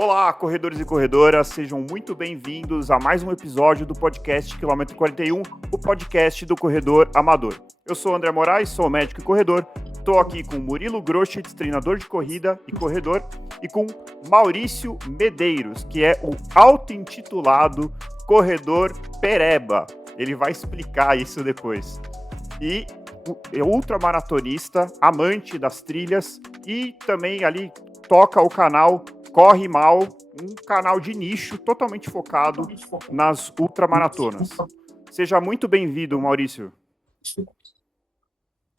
Olá, corredores e corredoras, sejam muito bem-vindos a mais um episódio do podcast Quilômetro 41, o podcast do corredor amador. Eu sou o André Moraes, sou médico e corredor, estou aqui com Murilo Groschitz, treinador de corrida e corredor, e com Maurício Medeiros, que é o auto-intitulado corredor pereba. Ele vai explicar isso depois. E é ultramaratonista, amante das trilhas e também ali toca o canal Corre Mal, um canal de nicho totalmente focado nas ultramaratonas. Seja muito bem-vindo, Maurício.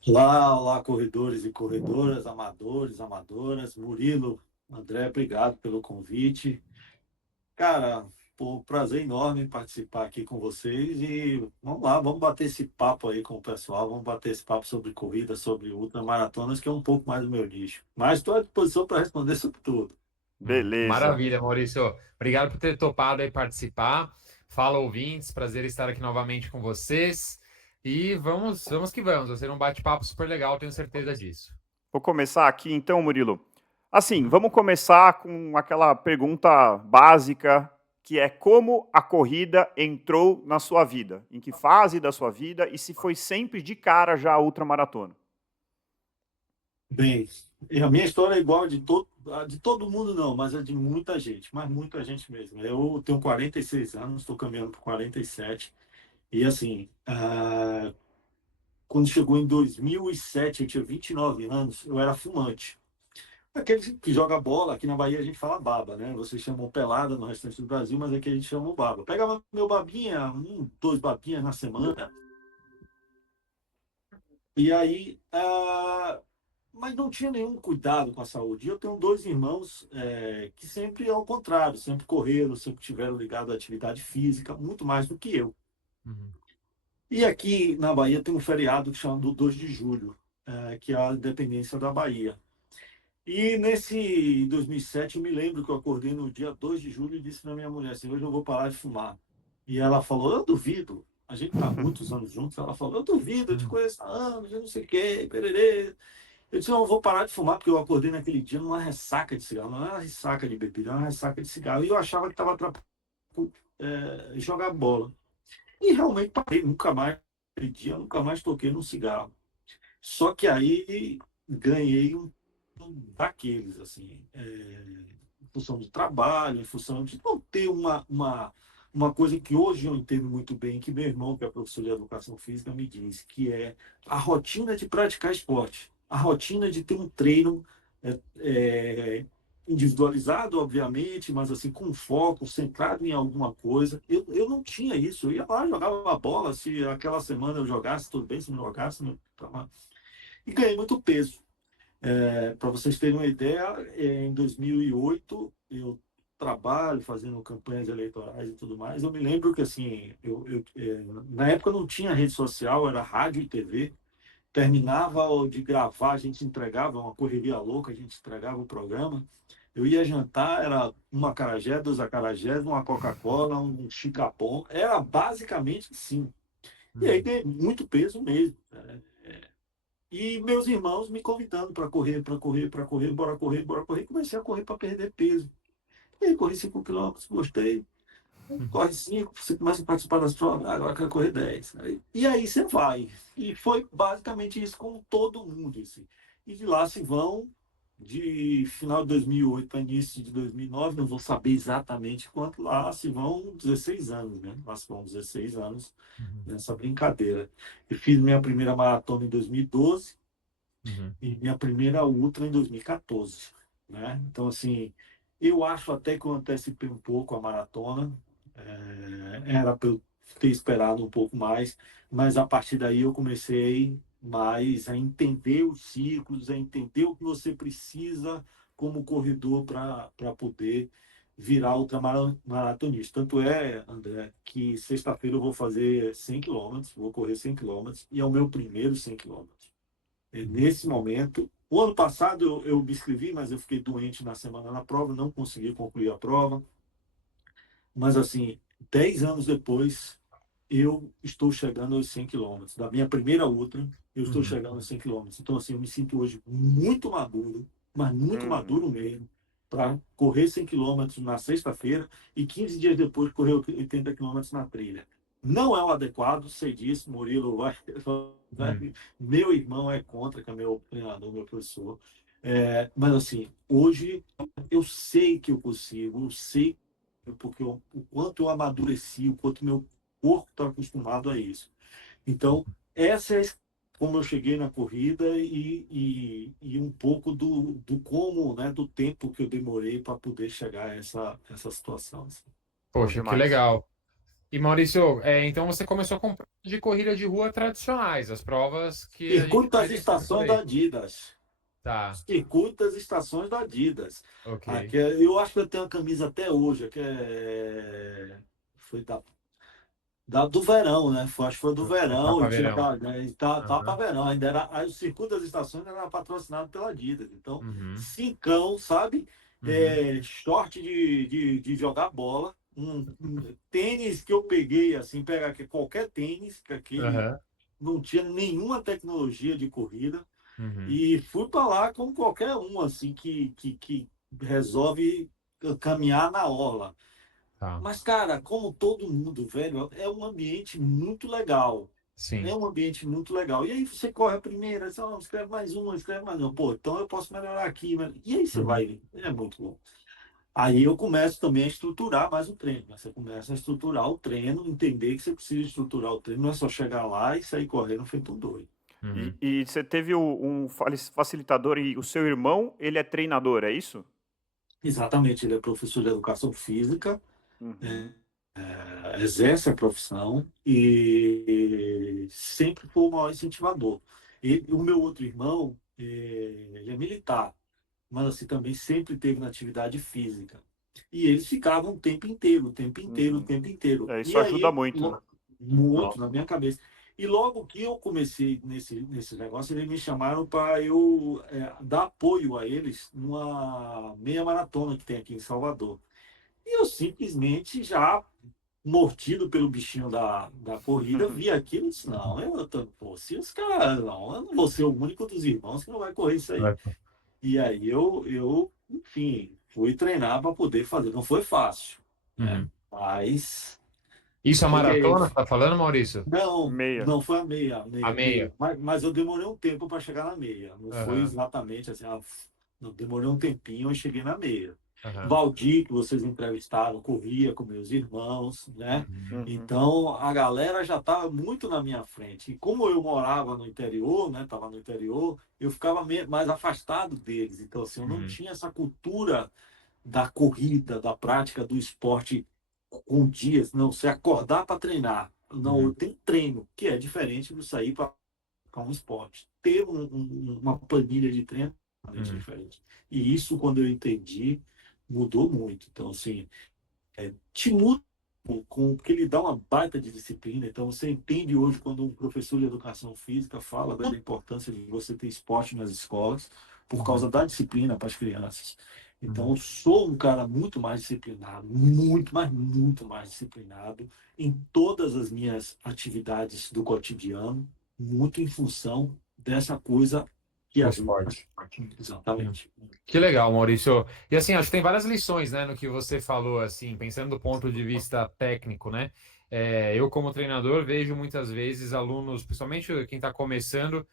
Olá, corredores e corredoras, amadores, amadoras. Murilo, André, obrigado pelo convite. Cara, prazer enorme participar aqui com vocês e vamos lá, vamos bater esse papo aí com o pessoal, vamos bater esse papo sobre corrida, sobre ultramaratonas, que é um pouco mais do meu nicho. Mas estou à disposição para responder sobre tudo. Beleza. Maravilha, Maurício. Obrigado por ter topado aí participar. Fala, ouvintes, prazer estar aqui novamente com vocês. E vamos que vamos. Vai ser um bate-papo super legal, tenho certeza disso. Vou começar aqui então, Murilo. Assim, vamos começar com aquela pergunta básica, que é como a corrida entrou na sua vida? Em que fase da sua vida e se foi sempre de cara já a ultramaratona? Bem, a minha história é igual a de todo mundo, não, mas é de muita gente, mas muita gente mesmo. Eu tenho 46 anos, estou caminhando por 47, e assim, quando chegou em 2007, eu tinha 29 anos, eu era fumante. Aquele que joga bola, aqui na Bahia a gente fala baba, né? Vocês chamam pelada no restante do Brasil, mas aqui a gente chama baba. Pegava meu babinha, dois babinhas na semana, e aí... mas não tinha nenhum cuidado com a saúde. Eu tenho dois irmãos que sempre, ao contrário, sempre correram, sempre tiveram ligado à atividade física, muito mais do que eu. Uhum. E aqui na Bahia tem um feriado que chama do 2 de julho, que é a independência da Bahia. E nesse 2007, eu me lembro que eu acordei no dia 2 de julho e disse para minha mulher assim, hoje eu vou parar de fumar. E ela falou, eu duvido. A gente está há muitos anos juntos. Ela falou, eu duvido, eu te conheço há anos, eu não sei o quê, pererê. Eu disse, não, eu vou parar de fumar, porque eu acordei naquele dia numa ressaca de cigarro. Não era uma ressaca de bebida, era uma ressaca de cigarro. E eu achava que estava atrapalhando jogar bola. E realmente parei, nunca mais, aquele dia, nunca mais toquei num cigarro. Só que aí ganhei um daqueles, assim, em função do trabalho, em função de não ter uma coisa que hoje eu entendo muito bem, que meu irmão, que é professor de educação física, me disse, que é a rotina de praticar esporte, a rotina de ter um treino é, é, individualizado, obviamente, mas assim, com foco, centrado em alguma coisa. Eu não tinha isso, eu ia lá, jogava a bola, se aquela semana eu jogasse, tudo bem, se não jogasse, não, e ganhei muito peso. Para vocês terem uma ideia, em 2008, eu trabalho fazendo campanhas eleitorais e tudo mais. Eu me lembro que, assim, na época não tinha rede social, era rádio e TV. Terminava de gravar, a gente entregava uma correria louca, a gente entregava o programa. Eu ia jantar, era uma acarajé, dois acarajés, uma Coca-Cola, um chicapom. Era basicamente assim. E aí ganhei muito peso mesmo. E meus irmãos me convidando para correr, bora correr, bora correr. Comecei a correr para perder peso. E aí corri 5 quilômetros, gostei. Corre 5, você começa a participar das provas, agora quero correr 10. E aí você vai. E foi basicamente isso com todo mundo. Assim. E de lá se vão, de final de 2008 para início de 2009, não vou saber exatamente quanto, lá se vão 16 anos, né? Lá se vão 16 anos nessa brincadeira. Eu fiz minha primeira maratona em 2012 e minha primeira ultra em 2014, né? Então, assim, eu acho até que eu antecipei um pouco a maratona, era para eu ter esperado um pouco mais, mas a partir daí eu comecei mais a entender os ciclos, a entender o que você precisa como corredor para poder virar ultramaratonista. Tanto é, André, que sexta-feira eu vou fazer 100 quilômetros, vou correr 100 quilômetros, e é o meu primeiro 100 quilômetros. Nesse momento, o ano passado eu me inscrevi, mas eu fiquei doente na semana da prova, não consegui concluir a prova. Mas, assim, 10 anos depois, eu estou chegando aos 100 quilômetros. Da minha primeira ultra, eu estou chegando aos 100 quilômetros. Então, assim, eu me sinto hoje muito maduro, mas muito maduro mesmo. para correr 100 quilômetros na sexta-feira e 15 dias depois correr 80 quilômetros na trilha. Não é o adequado, sei disso, Murilo meu irmão é contra, que é meu treinador, meu professor. Mas assim, hoje eu sei que eu consigo, eu sei porque o quanto eu amadureci, o quanto meu corpo está acostumado a isso. Então, essa é como eu cheguei na corrida e um pouco do como, né, do tempo que eu demorei para poder chegar a essa situação. Assim. Pô, Poxa, que demais. legal. E Maurício, então você começou com provas de corrida de rua tradicionais, as provas que a gente Circuito das mais escuta por estações da aí. Adidas. Tá, Circuito das estações da Adidas. ok. Eu acho que eu tenho uma camisa até hoje, foi do verão, né? Acho que foi do verão, Etapa e tinha verão. aquela, né? Tá para Aham. verão, ainda era. Aí o Circuito das Estações era patrocinado pela Adidas. Então, Uhum. cincão, sabe? Uhum. Short de jogar bola, um tênis que eu peguei, assim, pegar aqui, qualquer tênis, que aquele Aham. não tinha nenhuma tecnologia de corrida, Uhum. e fui para lá como qualquer um, assim, que resolve caminhar na orla. Tá. Mas, cara, como todo mundo, velho, é um ambiente muito legal. É Sim. um ambiente muito legal. E aí você corre a primeira, você escreve mais uma, escreve mais uma. Pô, então eu posso melhorar aqui. E aí você Uhum. vai, é muito bom. Aí eu começo também a estruturar mais o treino. Você começa a estruturar o treino, entender que você precisa estruturar o treino, não é só chegar lá e sair correndo feito um doido. E, Uhum. e você teve um facilitador e o seu irmão, ele é treinador, é isso? Exatamente, ele é professor de educação física, Uhum. exerce a profissão e sempre foi o maior incentivador. O meu outro irmão, ele é militar, mas assim também sempre teve na atividade física. E eles ficavam o tempo inteiro, o tempo inteiro, o Uhum. tempo inteiro. Isso E ajuda aí, muito, né? muito na minha cabeça. E logo que eu comecei nesse negócio, eles me chamaram para eu dar apoio a eles numa meia maratona que tem aqui em Salvador. E eu simplesmente já mordido pelo bichinho da corrida, vi aquilo e disse, não, pô, se os caras, não, eu não vou ser o único dos irmãos que não vai correr isso aí. Vai. E aí enfim, fui treinar para poder fazer. Não foi fácil, né? Uhum. Mas Isso é cheguei. maratona, tá falando, Maurício? Não, Meia. não foi a A meia. meia. Mas eu demorei um tempo para chegar na meia. Não foi Aham. exatamente assim, eu demorei um tempinho e cheguei na meia. Aham. Valdir, que vocês entrevistaram, corria com meus irmãos, né? Uhum. Uhum. Então a galera já estava muito na minha frente. E como eu morava no interior, né? Estava no interior, eu ficava mais afastado deles. Então, assim, eu não Uhum. tinha essa cultura da corrida, da prática do esporte com dias. Não, você acordar para treinar. Não, eu Uhum. tenho treino, que é diferente do sair para um esporte. Ter uma planilha de treino é totalmente Uhum. diferente. E isso, quando eu entendi, mudou muito. Então, assim, te muda porque ele dá uma baita de disciplina. Então, você entende hoje quando um professor de educação física fala da importância de você ter esporte nas escolas por Uhum. causa da disciplina para as crianças. Então, Uhum. eu sou um cara muito mais disciplinado, muito, mas muito mais disciplinado em todas as minhas atividades do cotidiano, muito em função dessa coisa que Do a gente... esporte. Uhum. Exatamente. Que legal, Maurício. E assim, acho que tem várias lições, né, no que você falou, assim, pensando do ponto de vista técnico, né? Eu, como treinador, vejo muitas vezes alunos, principalmente quem está começando,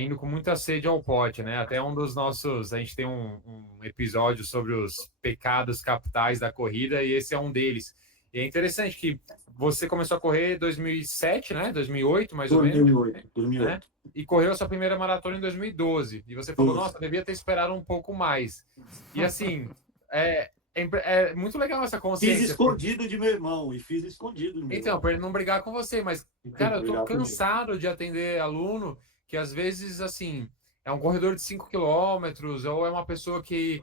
indo com muita sede ao pote, né? Até um dos nossos, a gente tem um episódio sobre os pecados capitais da corrida e esse é um deles. E é interessante que você começou a correr em 2007, né? 2008, mais ou menos, 2008, né? 2008. E correu a sua primeira maratona em 2012. E você falou, nossa, devia ter esperado um pouco mais. E assim, é muito legal essa Fiz consciência. escondido de meu irmão e fiz escondido do meu Então, irmão. para ele não brigar com você, mas, E tem cara, que eu tô brigar comigo. cansado de atender aluno que às vezes, assim, é um corredor de 5 quilômetros ou é uma pessoa que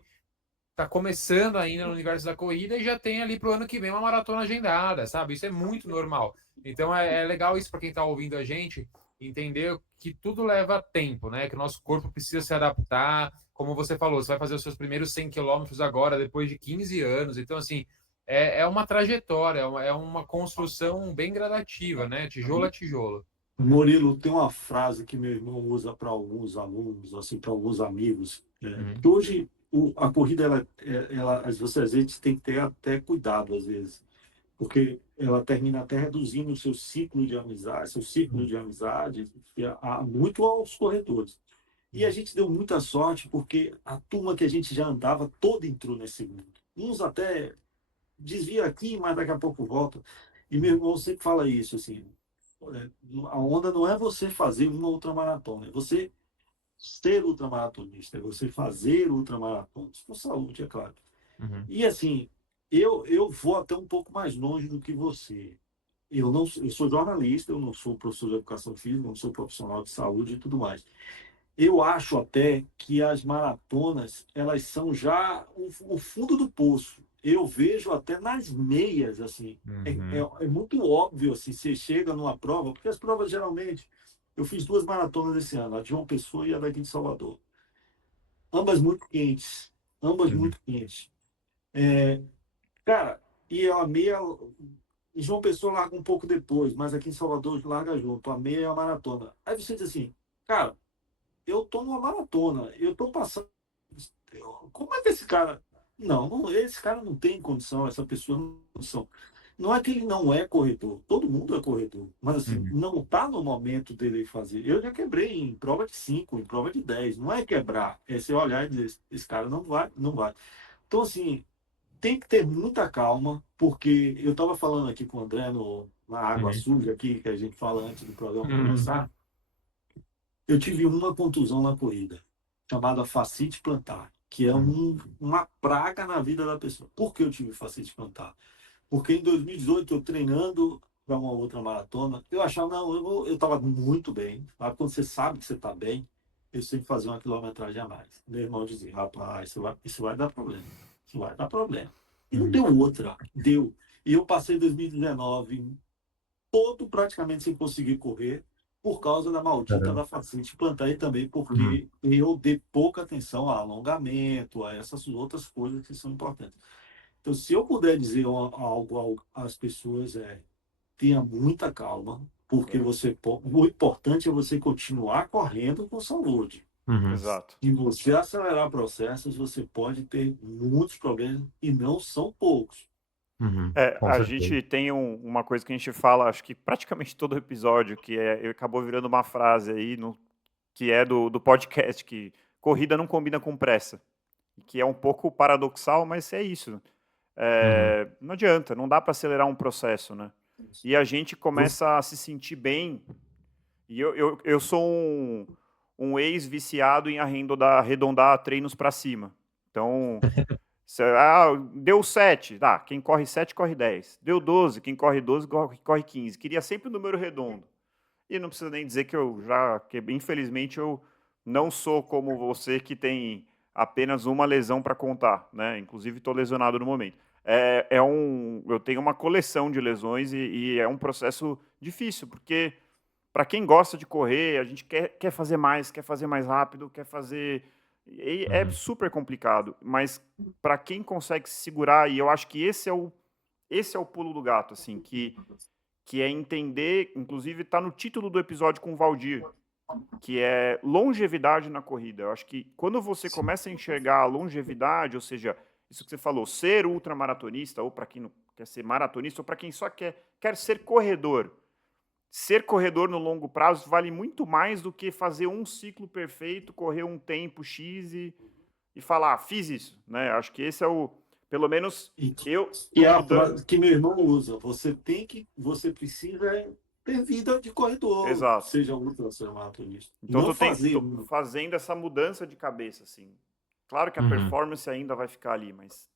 tá começando ainda no universo da corrida e já tem ali pro ano que vem uma maratona agendada, sabe? Isso é muito normal. Então é legal isso para quem tá ouvindo a gente entender que tudo leva tempo, né? Que o nosso corpo precisa se adaptar. Como você falou, você vai fazer os seus primeiros 100 quilômetros agora, depois de 15 anos. Então, assim, é uma trajetória, é uma construção bem gradativa, né? Tijolo a tijolo. Murilo, tem uma frase que meu irmão usa para alguns alunos, assim, para alguns amigos, Uhum. que hoje a corrida, você às vezes tem que ter até cuidado, às vezes, porque ela termina até reduzindo o seu ciclo de amizade muito aos corredores. E a gente deu muita sorte porque a turma que a gente já andava toda entrou nesse mundo. Uns até desvia aqui, mas daqui a pouco volta. E meu irmão sempre fala isso, assim, a onda não é você fazer uma ultramaratona, é você ser ultramaratonista, é você fazer ultramaratonas, com saúde, é claro. Uhum. E assim, eu vou até um pouco mais longe do que você. Eu sou jornalista, eu não sou professor de educação física, não sou profissional de saúde e tudo mais. Eu acho até que as maratonas, elas são já o fundo do poço. Eu vejo até nas meias, assim. Uhum. É muito óbvio, assim, você chega numa prova, porque as provas geralmente. Eu fiz 2 maratonas esse ano, a de João Pessoa e a daqui de Salvador. Ambas muito quentes. Ambas Uhum. muito quentes. Cara, e a meia. Em João Pessoa larga um pouco depois, mas aqui em Salvador larga junto. A meia é a maratona. Aí você diz assim, cara, eu tô numa maratona, eu tô passando. Como é que esse cara. Não, esse cara não tem condição, essa pessoa não tem condição. Não é que ele não é corretor, todo mundo é corretor, mas assim, Uhum. não está no momento dele fazer. Eu já quebrei em prova de 5, em prova de 10. Não é quebrar, é você olhar e dizer, esse cara não vai, não vai. Então, assim, tem que ter muita calma, porque eu estava falando aqui com o André na água Uhum. suja aqui, que a gente fala antes do programa Uhum. começar. Eu tive uma contusão na corrida, chamada fascite plantar, que é uma praga na vida da pessoa. Por que eu tive fascite plantar? Porque em 2018, eu treinando para uma outra maratona, eu achava, não, eu estava muito bem. Mas quando você sabe que você está bem, eu sempre fazia uma quilometragem a mais. Meu irmão dizia, rapaz, isso vai dar problema. Isso vai dar problema. E não Uhum. deu outra, deu. E eu passei 2019 todo praticamente sem conseguir correr por causa da maldita Caramba. da fascite plantar e também Uhum. porque eu dei pouca atenção a alongamento, a essas outras coisas que são importantes. Então, se eu puder dizer algo às pessoas, tenha muita calma, porque o importante é você continuar correndo com saúde. Uhum. Exato. Se você acelerar processos, você pode ter muitos problemas e não são poucos. Uhum. Com A certeza. gente tem uma coisa que a gente fala, acho que praticamente todo episódio, que acabou virando uma frase aí, que é do podcast, que corrida não combina com pressa. Que é um pouco paradoxal, mas é isso. Uhum. Não adianta, não dá para acelerar um processo, né? E a gente Você- começa a se sentir bem. E eu sou um ex-viciado em arredondar treinos para cima. Então, deu 7, quem corre 7 corre 10. Deu 12, quem corre 12 corre 15. Queria sempre o número redondo. E não precisa nem dizer que infelizmente eu não sou como você que tem apenas uma lesão para contar, né? Inclusive estou lesionado no momento. Eu tenho uma coleção de lesões e é um processo difícil, porque para quem gosta de correr, a gente quer fazer mais rápido, quer fazer. E é Uhum. super complicado, mas para quem consegue se segurar, e eu acho que esse é o pulo do gato, assim, que é entender, inclusive está no título do episódio com o Valdir, que é longevidade na corrida. Eu acho que quando você Sim. começa a enxergar a longevidade, ou seja, isso que você falou, ser ultramaratonista, ou para quem não quer ser maratonista, ou para quem só quer ser corredor no longo prazo vale muito mais do que fazer um ciclo perfeito, correr um tempo X e falar, fiz isso, né? Acho que esse é pelo menos E eu que tô é a mudando. frase que meu irmão usa. Você precisa ter vida de corredor, Exato. seja ultra, seja maratonista. Então Não fazer tô uma. fazendo essa mudança de cabeça, assim. Claro que a Uhum. performance ainda vai ficar ali, mas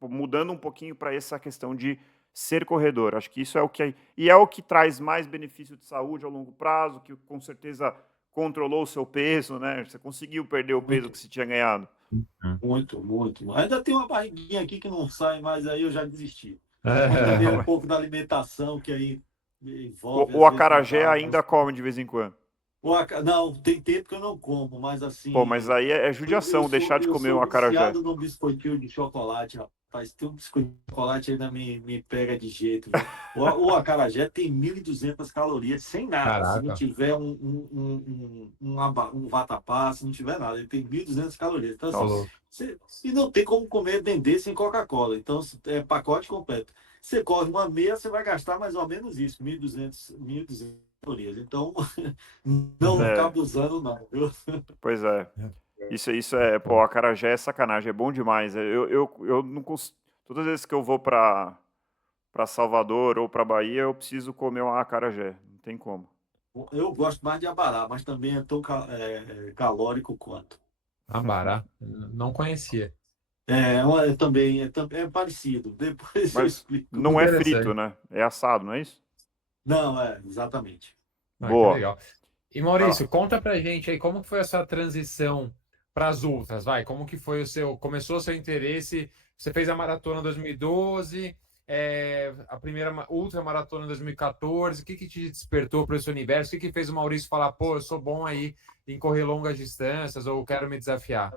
mudando um pouquinho para essa questão de ser corredor. Acho que isso é o que traz mais benefício de saúde ao longo prazo, que com certeza controlou o seu peso, né? Você conseguiu perder o peso que Muito, você tinha ganhado. Uhum. muito, muito. Ainda tem uma barriguinha aqui que não sai, mas aí eu já desisti. Mas também é um É. pouco da alimentação que aí envolve, O às vezes não acarajé dá, ainda mas. come de vez em quando. Não, tem tempo que eu não como, mas Pô, mas assim, aí é eu judiação sou, deixar de eu comer sou um acarajé. viciado no biscoitinho de chocolate, rapaz. rapaz, tem um biscoito de chocolate ainda me pega de jeito, viu? O acarajé tem 1.200 calorias sem nada. Se não Caraca, tiver um vatapá, se não tiver nada, ele tem 1.200 calorias. Então, tá assim, louco. e não tem como comer dendê sem Coca-Cola. Então, é pacote completo. Você corre uma meia, você vai gastar mais ou menos isso, 1.200 calorias. Então, não ficar É, abusando, não, viu? pois é. Isso é, pô, acarajé é sacanagem, é bom demais. Eu não consigo. Todas as vezes que eu vou pra Salvador ou pra Bahia, eu preciso comer um acarajé. Não tem como. Eu gosto mais de abará, mas também é tão calórico quanto. Abará, não conhecia. É parecido. Depois eu Mas explico. não é frito, Interessante. né? É assado, não é isso? Não, exatamente. Ah, que Boa. legal. E Vai lá. Maurício, conta pra gente aí como que foi a sua transição para as ultras, vai? Como que foi começou o seu interesse? Você fez a maratona em 2012, a primeira ultra maratona em 2014. O que que te despertou para esse universo? O que que fez o Maurício falar, pô, eu sou bom aí em correr longas distâncias ou quero me desafiar?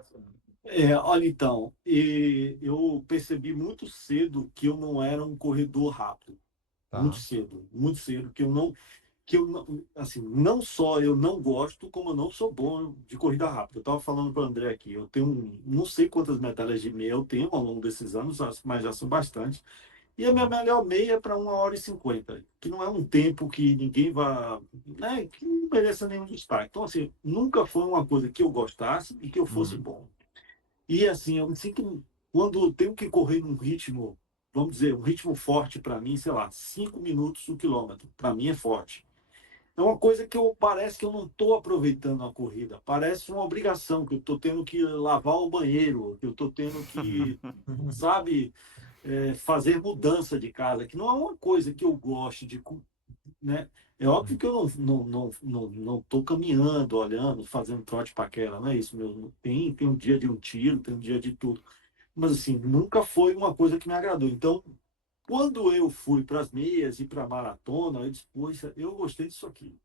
Olha, então, eu percebi muito cedo que eu não era um corredor rápido. Tá. Muito cedo, que eu não, assim, não só eu não gosto, como eu não sou bom de corrida rápida. Eu estava falando para o André aqui, eu tenho não sei quantas medalhas de meia eu tenho ao longo desses anos, mas já são bastante. E a minha melhor meia é para 1h50, que não é um tempo que ninguém vai, né, que não mereça nenhum destaque. Então, assim, nunca foi uma coisa que eu gostasse e que eu fosse Uhum. bom. E, assim, eu me sinto, quando eu tenho que correr num ritmo, vamos dizer, um ritmo forte para mim, sei lá, 5 minutos o quilômetro, para mim é forte. É uma coisa que parece que eu não estou aproveitando a corrida. Parece uma obrigação, que eu estou tendo que lavar o banheiro, que eu estou tendo que, sabe, fazer mudança de casa, que não é uma coisa que eu goste de, né? É óbvio que eu não estou caminhando, olhando, fazendo trote paquera, não é isso mesmo. Tem um dia de um tiro, tem um dia de tudo. Mas, assim, nunca foi uma coisa que me agradou. Então, quando eu fui para as meias e para a maratona, eu disse, poxa, eu gostei disso aqui.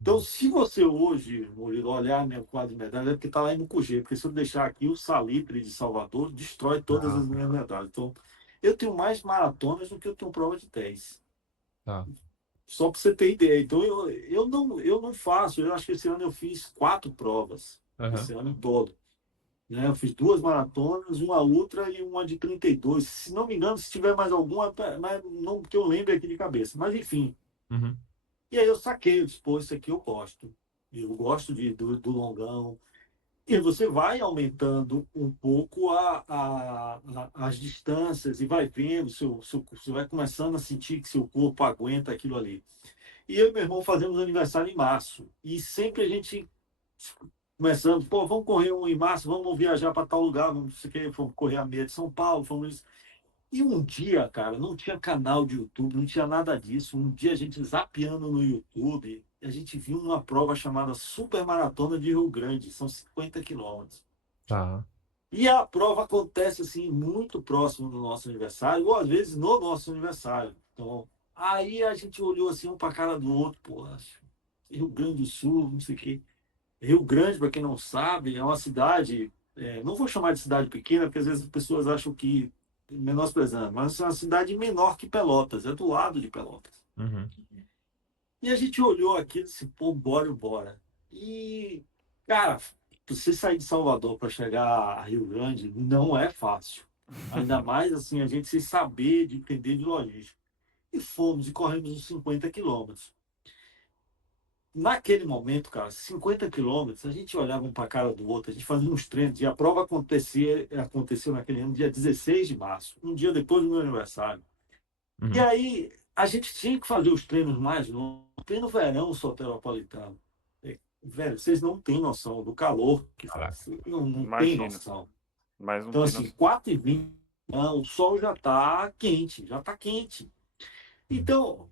Então, se você hoje, Murilo, olhar meu quadro de medalha, é porque está lá em Mucugê, porque se eu deixar aqui, o Salitre de Salvador destrói todas Ah, as minhas medalhas. Então, eu tenho mais maratonas do que eu tenho prova de 10. tá. Só para você ter ideia. Então, eu não faço. Eu acho que esse ano eu fiz 4 provas, Aham. esse ano todo. Né? Eu fiz 2 maratonas, uma ultra e uma de 32. Se não me engano, se tiver mais alguma, mas não que eu lembre aqui de cabeça. Mas, enfim. Uhum. E aí eu saquei, eu disse, pô, isso aqui eu gosto. Eu gosto do longão. E você vai aumentando um pouco as distâncias e vai vendo, você vai começando a sentir que seu corpo aguenta aquilo ali. E eu e meu irmão fazemos aniversário em março. E sempre a gente começando, pô, vamos correr um em março, vamos viajar para tal lugar, vamos correr a meia de São Paulo, vamos. E um dia, cara, não tinha canal de YouTube, não tinha nada disso. Um dia a gente zapeando no YouTube, a gente viu uma prova chamada Super Maratona de Rio Grande, são 50 quilômetros. Tá. E a prova acontece assim muito próximo do nosso aniversário, ou às vezes no nosso aniversário. Então, aí a gente olhou assim um para a cara do outro, pô, Rio Grande do Sul, não sei o quê. Rio Grande, para quem não sabe, é uma cidade, não vou chamar de cidade pequena, porque às vezes as pessoas acham que menosprezando, mas é uma cidade menor que Pelotas, é do lado de Pelotas. Uhum. E a gente olhou aqui e disse, pô, bora, bora. E, cara, você sair de Salvador para chegar a Rio Grande não é fácil. Ainda mais assim, a gente sem saber de entender de logística. E fomos e corremos uns 50 quilômetros. Naquele momento, cara, 50 quilômetros, a gente olhava um para a cara do outro, a gente fazia uns treinos, e a prova aconteceu naquele ano, dia 16 de março, um dia depois do meu aniversário. E Uhum. aí, a gente tinha que fazer os treinos mais longos, pleno verão soteropolitano. Velho, vocês não têm noção do calor que Caraca. faz. Não tem Imagino. noção. Mas não Então, tem assim, noção. 4h20, o sol já está quente, já está quente. Uhum. Então,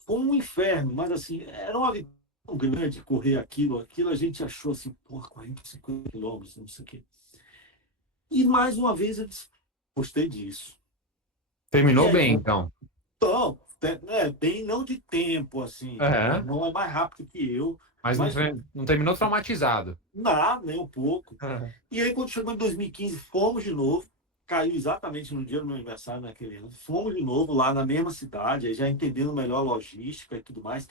foi um inferno, mas assim, era uma vitória tão grande correr aquilo a gente achou assim, porra, 40, 50 quilômetros, não sei o quê. E mais uma vez eu disse, gostei disso. E Terminou aí, bem, então. então, bem não de tempo, assim, meu É, irmão é mais rápido que eu, mas não, mas não terminou traumatizado. nada, nem um pouco. E aí, quando chegou em 2015, fomos de novo. caiu exatamente no dia do meu aniversário naquele ano. Fomos de novo lá na mesma cidade, aí já entendendo melhor a logística e tudo mais.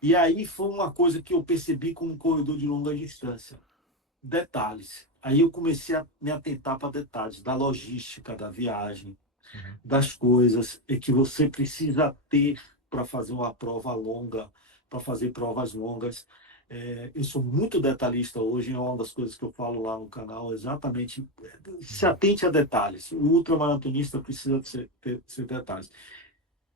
E aí foi uma coisa que eu percebi como um corredor de longa distância. Detalhes. Aí eu comecei a me atentar para detalhes da logística da viagem, Uhum. das coisas que você precisa ter para fazer uma prova longa, para fazer provas longas. Eu sou muito detalhista hoje, é uma das coisas que eu falo lá no canal, exatamente, se atente a detalhes. O ultramaratonista precisa ser detalhes.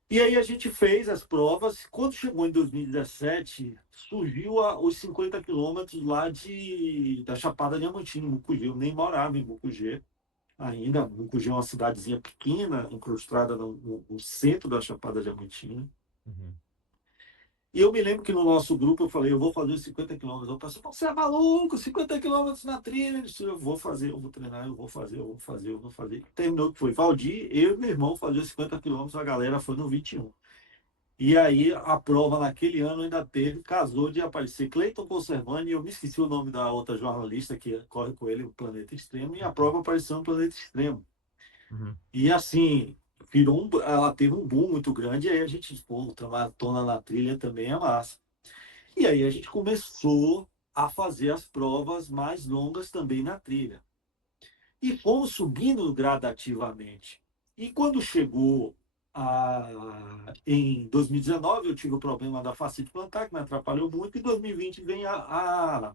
E aí a gente fez as provas. Quando chegou em 2017, surgiu os 50 quilômetros lá da Chapada Diamantina, em Mucugê. Eu nem morava em Mucugê ainda. Mucugê é uma cidadezinha pequena, incrustada no centro da Chapada Diamantina. Uhum. E eu me lembro que no nosso grupo eu falei, eu vou fazer os 50 quilômetros. Eu pensei, você é maluco, 50 quilômetros na trilha? Eu disse, eu vou fazer, eu vou treinar, eu vou fazer, eu vou fazer, eu vou fazer. Terminou que foi Valdir, eu e meu irmão fazer os 50 quilômetros, a galera foi no 21. E aí a prova naquele ano ainda teve, casou de aparecer Cleiton Conservani, e eu me esqueci o nome da outra jornalista que corre com ele, o Planeta Extremo, e a prova apareceu no Planeta Extremo. Uhum. E assim, ela teve um boom muito grande, e aí a gente, pô, ultramaratona na trilha também é massa. E aí a gente começou a fazer as provas mais longas também na trilha. E fomos subindo gradativamente. E quando chegou em 2019, eu tive o problema da fascite plantar, que me atrapalhou muito, e em 2020 vem a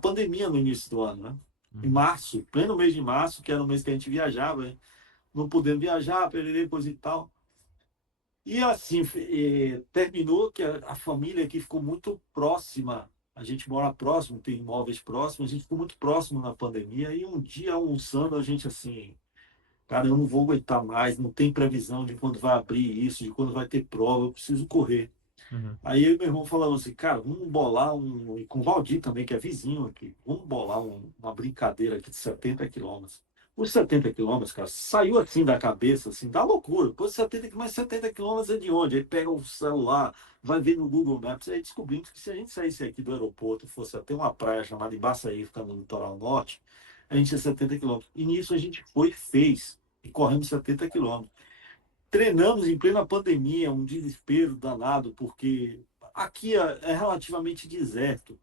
pandemia no início do ano, né? Em Uhum. março, pleno mês de março, que era o mês que a gente viajava, né? Não podendo viajar, perder coisa e tal. E assim, terminou que a família aqui ficou muito próxima. A gente mora próximo, tem imóveis próximos, a gente ficou muito próximo na pandemia. E um dia, almoçando, a gente assim, cara, eu não vou aguentar mais, não tem previsão de quando vai abrir isso, de quando vai ter prova, eu preciso correr. Uhum. Aí eu e meu irmão falamos assim, cara, vamos bolar e com o Valdir também, que é vizinho aqui, vamos bolar uma brincadeira aqui de 70 quilômetros. Os 70 quilômetros, cara, saiu assim da cabeça, assim, da loucura. Pô, 70, mas 70 quilômetros é de onde? Aí pega o celular, vai ver no Google Maps, aí descobrimos que se a gente saísse aqui do aeroporto, fosse até uma praia chamada Ibaçaí, ficando no litoral norte, a gente ia 70 quilômetros. E nisso a gente foi e fez, e corremos 70 quilômetros. Treinamos em plena pandemia, um desespero danado, porque aqui é relativamente deserto.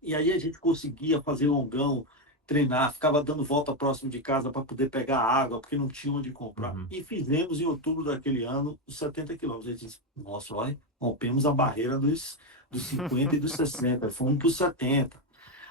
E aí a gente conseguia fazer longão, treinar, ficava dando volta próximo de casa para poder pegar água, porque não tinha onde comprar. Uhum. E fizemos em outubro daquele ano os 70 quilômetros. A gente disse, nossa, olha, rompemos a barreira dos 50 e dos 60, fomos para os 70.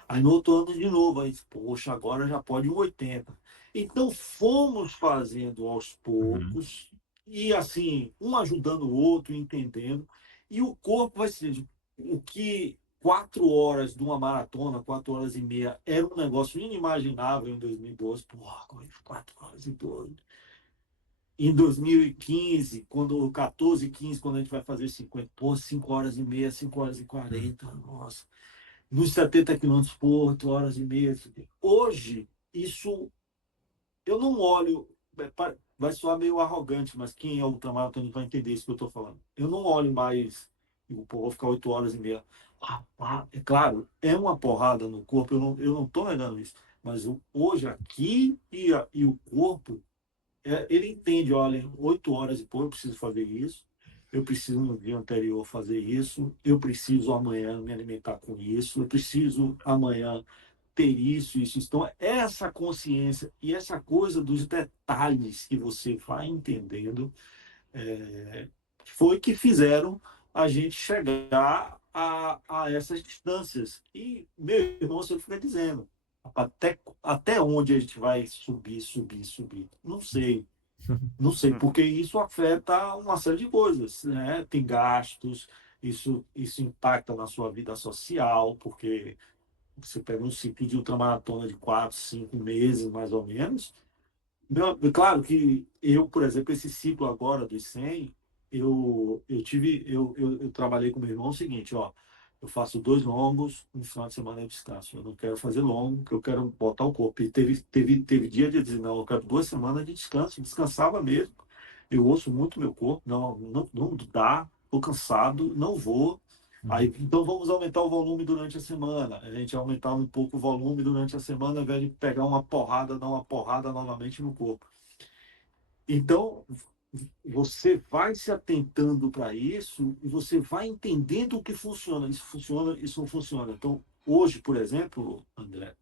Aí no outro ano de novo, aí, poxa, agora já pode um 80. Então fomos fazendo aos Uhum. poucos, e assim, um ajudando o outro, entendendo, e o corpo vai ser o que 4 horas de uma maratona, 4 horas e meia, era um negócio inimaginável em 2012. Porra, 4 horas e 12. Em 2015, quando 14, 15, quando a gente vai fazer 50, pô, 5 horas e meia, 5 horas e Uhum. 40, nossa. Nos 70 quilômetros por 8 horas e meia. Hoje, isso eu não olho, vai soar meio arrogante, mas quem é ultramaratonista vai entender isso que eu estou falando. Eu não olho mais, digo, pô, vou ficar 8 horas e meia. É claro, é uma porrada no corpo, eu não estou negando isso, mas hoje aqui e o corpo, ele entende, olha, 8 horas e pouco eu preciso fazer isso, eu preciso no dia anterior fazer isso, eu preciso amanhã me alimentar com isso, eu preciso amanhã ter isso. Então, essa consciência e essa coisa dos detalhes que você vai entendendo foi que fizeram a gente chegar a essas distâncias. E meu irmão sempre fica dizendo, até onde a gente vai subir, subir, subir. Não sei. Não sei, porque isso afeta uma série de coisas, né? Tem gastos, isso impacta na sua vida social, porque você pega um ciclo de ultramaratona de 4, 5 meses, mais ou menos. Claro que eu, por exemplo, esse ciclo agora dos 100, eu trabalhei com meu irmão o seguinte, ó, eu faço 2 longos, um final de semana eu descanso. Eu não quero fazer longo, porque eu quero botar o corpo. E teve dia de dizer, não, eu quero 2 semanas de descanso. Descansava mesmo. Eu ouço muito meu corpo, não dá, estou cansado, não vou. Aí, então vamos aumentar o volume durante a semana. A gente aumentar um pouco o volume durante a semana, ao invés de pegar uma porrada, dar uma porrada novamente no corpo. Então, você vai se atentando para isso e você vai entendendo o que funciona. Isso funciona, isso não funciona. Então, hoje, por exemplo, André,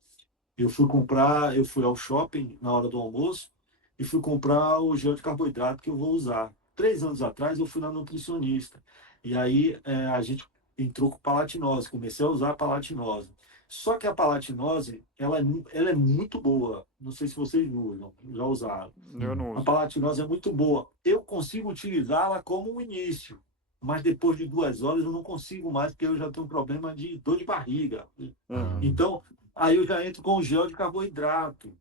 eu fui ao shopping na hora do almoço e fui comprar o gel de carboidrato que eu vou usar. 3 anos atrás eu fui na nutricionista e aí a gente entrou com palatinose, comecei a usar a palatinose. Só que a palatinose, ela é muito boa. Não sei se vocês usam, já usaram. Eu não A uso. palatinose é muito boa. Eu consigo utilizá-la como um início, mas depois de 2 horas eu não consigo mais, porque eu já tenho um problema de dor de barriga. Uhum. Então, aí eu já entro com o gel de carboidrato.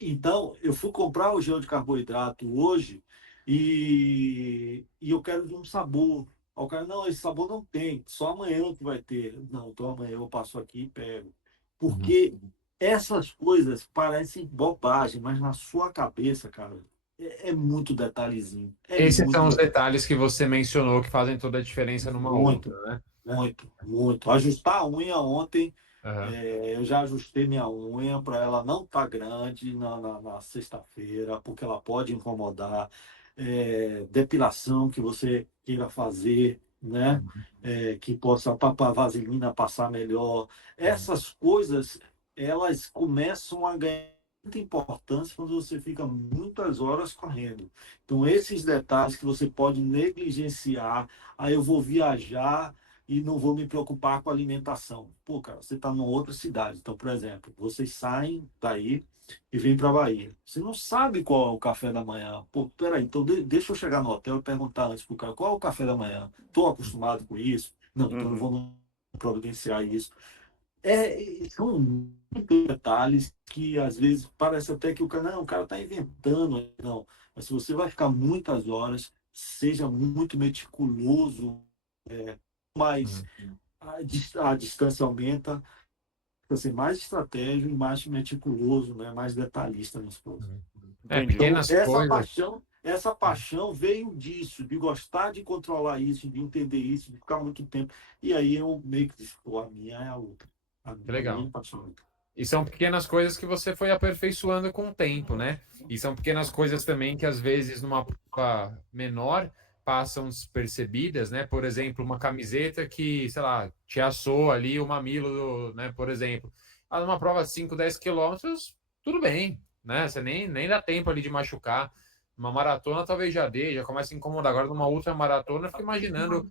Então, eu fui comprar o gel de carboidrato hoje e eu quero de um sabor. Aí o cara, não, esse sabor não tem, só amanhã que vai ter. Não, então amanhã eu passo aqui e pego. Porque essas coisas parecem bobagem, mas na sua cabeça, cara, é muito detalhezinho. É Esses muito são os detalhe. detalhes que você mencionou que fazem toda a diferença numa outra, Muito, né? muito, muito. Ajustar a unha ontem. Aham. Eu já ajustei minha unha para ela não estar grande na sexta-feira, porque ela pode incomodar. Depilação que você queira fazer, né? Que possa a vaselina passar melhor. Essas coisas, elas começam a ganhar muita importância quando você fica muitas horas correndo. Então, esses detalhes que você pode negligenciar, aí eu vou viajar e não vou me preocupar com a alimentação. Pô, cara, você está numa outra cidade. Então, por exemplo, vocês saem daí e vêm para a Bahia. Você não sabe qual é o café da manhã. Pô, peraí, então deixa eu chegar no hotel e perguntar antes para o cara qual é o café da manhã. Estou acostumado com isso? Não, então eu Uhum. vou providenciar isso. São muitos detalhes que às vezes parece até que o cara, não, o cara está inventando. Não, mas se você vai ficar muitas horas, seja muito meticuloso, mas a distância aumenta, para ser mais estratégico e mais meticuloso, né? Mais detalhista nas coisas. Entendi. Então, Pequenas coisas. essa paixão veio disso, de gostar de controlar isso, de entender isso, de ficar muito tempo. E aí eu meio que disse, pô, a minha é a outra. Que A minha legal. paixão. E são pequenas coisas que você foi aperfeiçoando com o tempo, né? E são pequenas coisas também que, às vezes, numa prova menor, passam despercebidas, né? Por exemplo, uma camiseta que, sei lá, te assou ali o mamilo, né? Por exemplo. Ah, numa prova de 5, 10 quilômetros, tudo bem, né? Você nem dá tempo ali de machucar. Uma maratona talvez já dê, já começa a incomodar. Agora, numa outra maratona, eu fico imaginando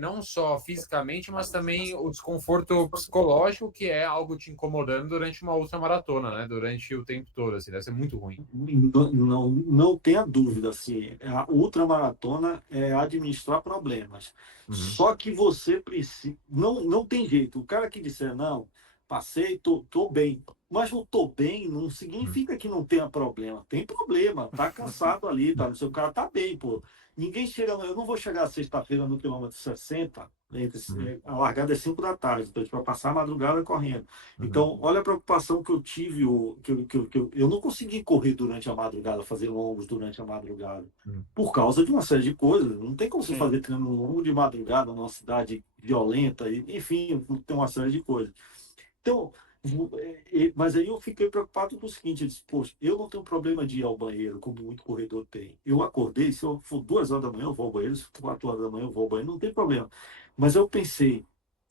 não só fisicamente, mas também o desconforto psicológico, que é algo te incomodando durante uma outra maratona, né? Durante o tempo todo, assim, deve ser muito ruim. Não tenha dúvida, assim, a ultramaratona é administrar problemas. Uhum. Só que você precisa. Não tem jeito. O cara que disser, não, passei, tô bem. Mas o tô bem não significa que não tenha problema. Tem problema, tá cansado ali, tá? O seu cara tá bem, pô. Ninguém chega. Eu não vou chegar sexta-feira no quilômetro 60, Uhum. a largada é 5 da tarde, então para passar a madrugada correndo. Uhum. Então, olha a preocupação que eu tive, eu não consegui correr durante a madrugada, fazer longos durante a madrugada, Uhum. por causa de uma série de coisas. Não tem como você Sim. fazer treino longo de madrugada numa cidade violenta, enfim, tem uma série de coisas. Então, mas aí eu fiquei preocupado com o seguinte, eu disse, poxa, eu não tenho problema de ir ao banheiro, como muito corredor tem. Eu acordei, se eu for 2 horas da manhã, eu vou ao banheiro, se for 4 horas da manhã, eu vou ao banheiro, não tem problema. Mas eu pensei,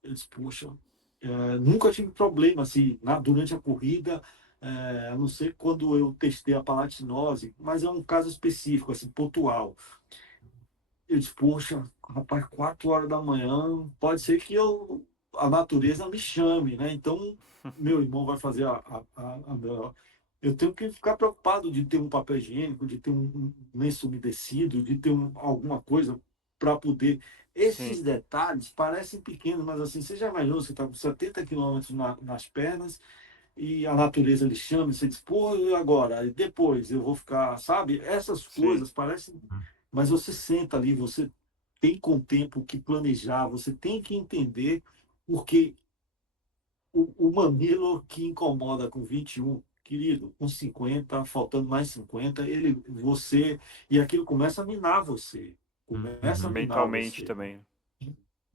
eu disse, poxa, nunca tive problema assim, durante a corrida, a não ser quando eu testei a palatinose, mas é um caso específico, assim, pontual. Eu disse, poxa, rapaz, 4 horas da manhã, pode ser que a natureza me chame, né? Então, meu irmão vai fazer eu tenho que ficar preocupado de ter um papel higiênico, de ter um lenço umedecido, de ter alguma coisa para poder. Sim. Esses detalhes parecem pequenos, mas assim, você já imaginou, você está com 70 quilômetros nas pernas e a natureza lhe chama, e você diz, pô, e agora? E depois eu vou ficar, sabe? Essas Sim. coisas parecem. Mas você senta ali, você tem com o tempo que planejar, você tem que entender, porque o mamilo que incomoda com 21, querido, com 50, faltando mais 50, e aquilo começa a minar você. Começa a Uhum. minar Mentalmente você. também.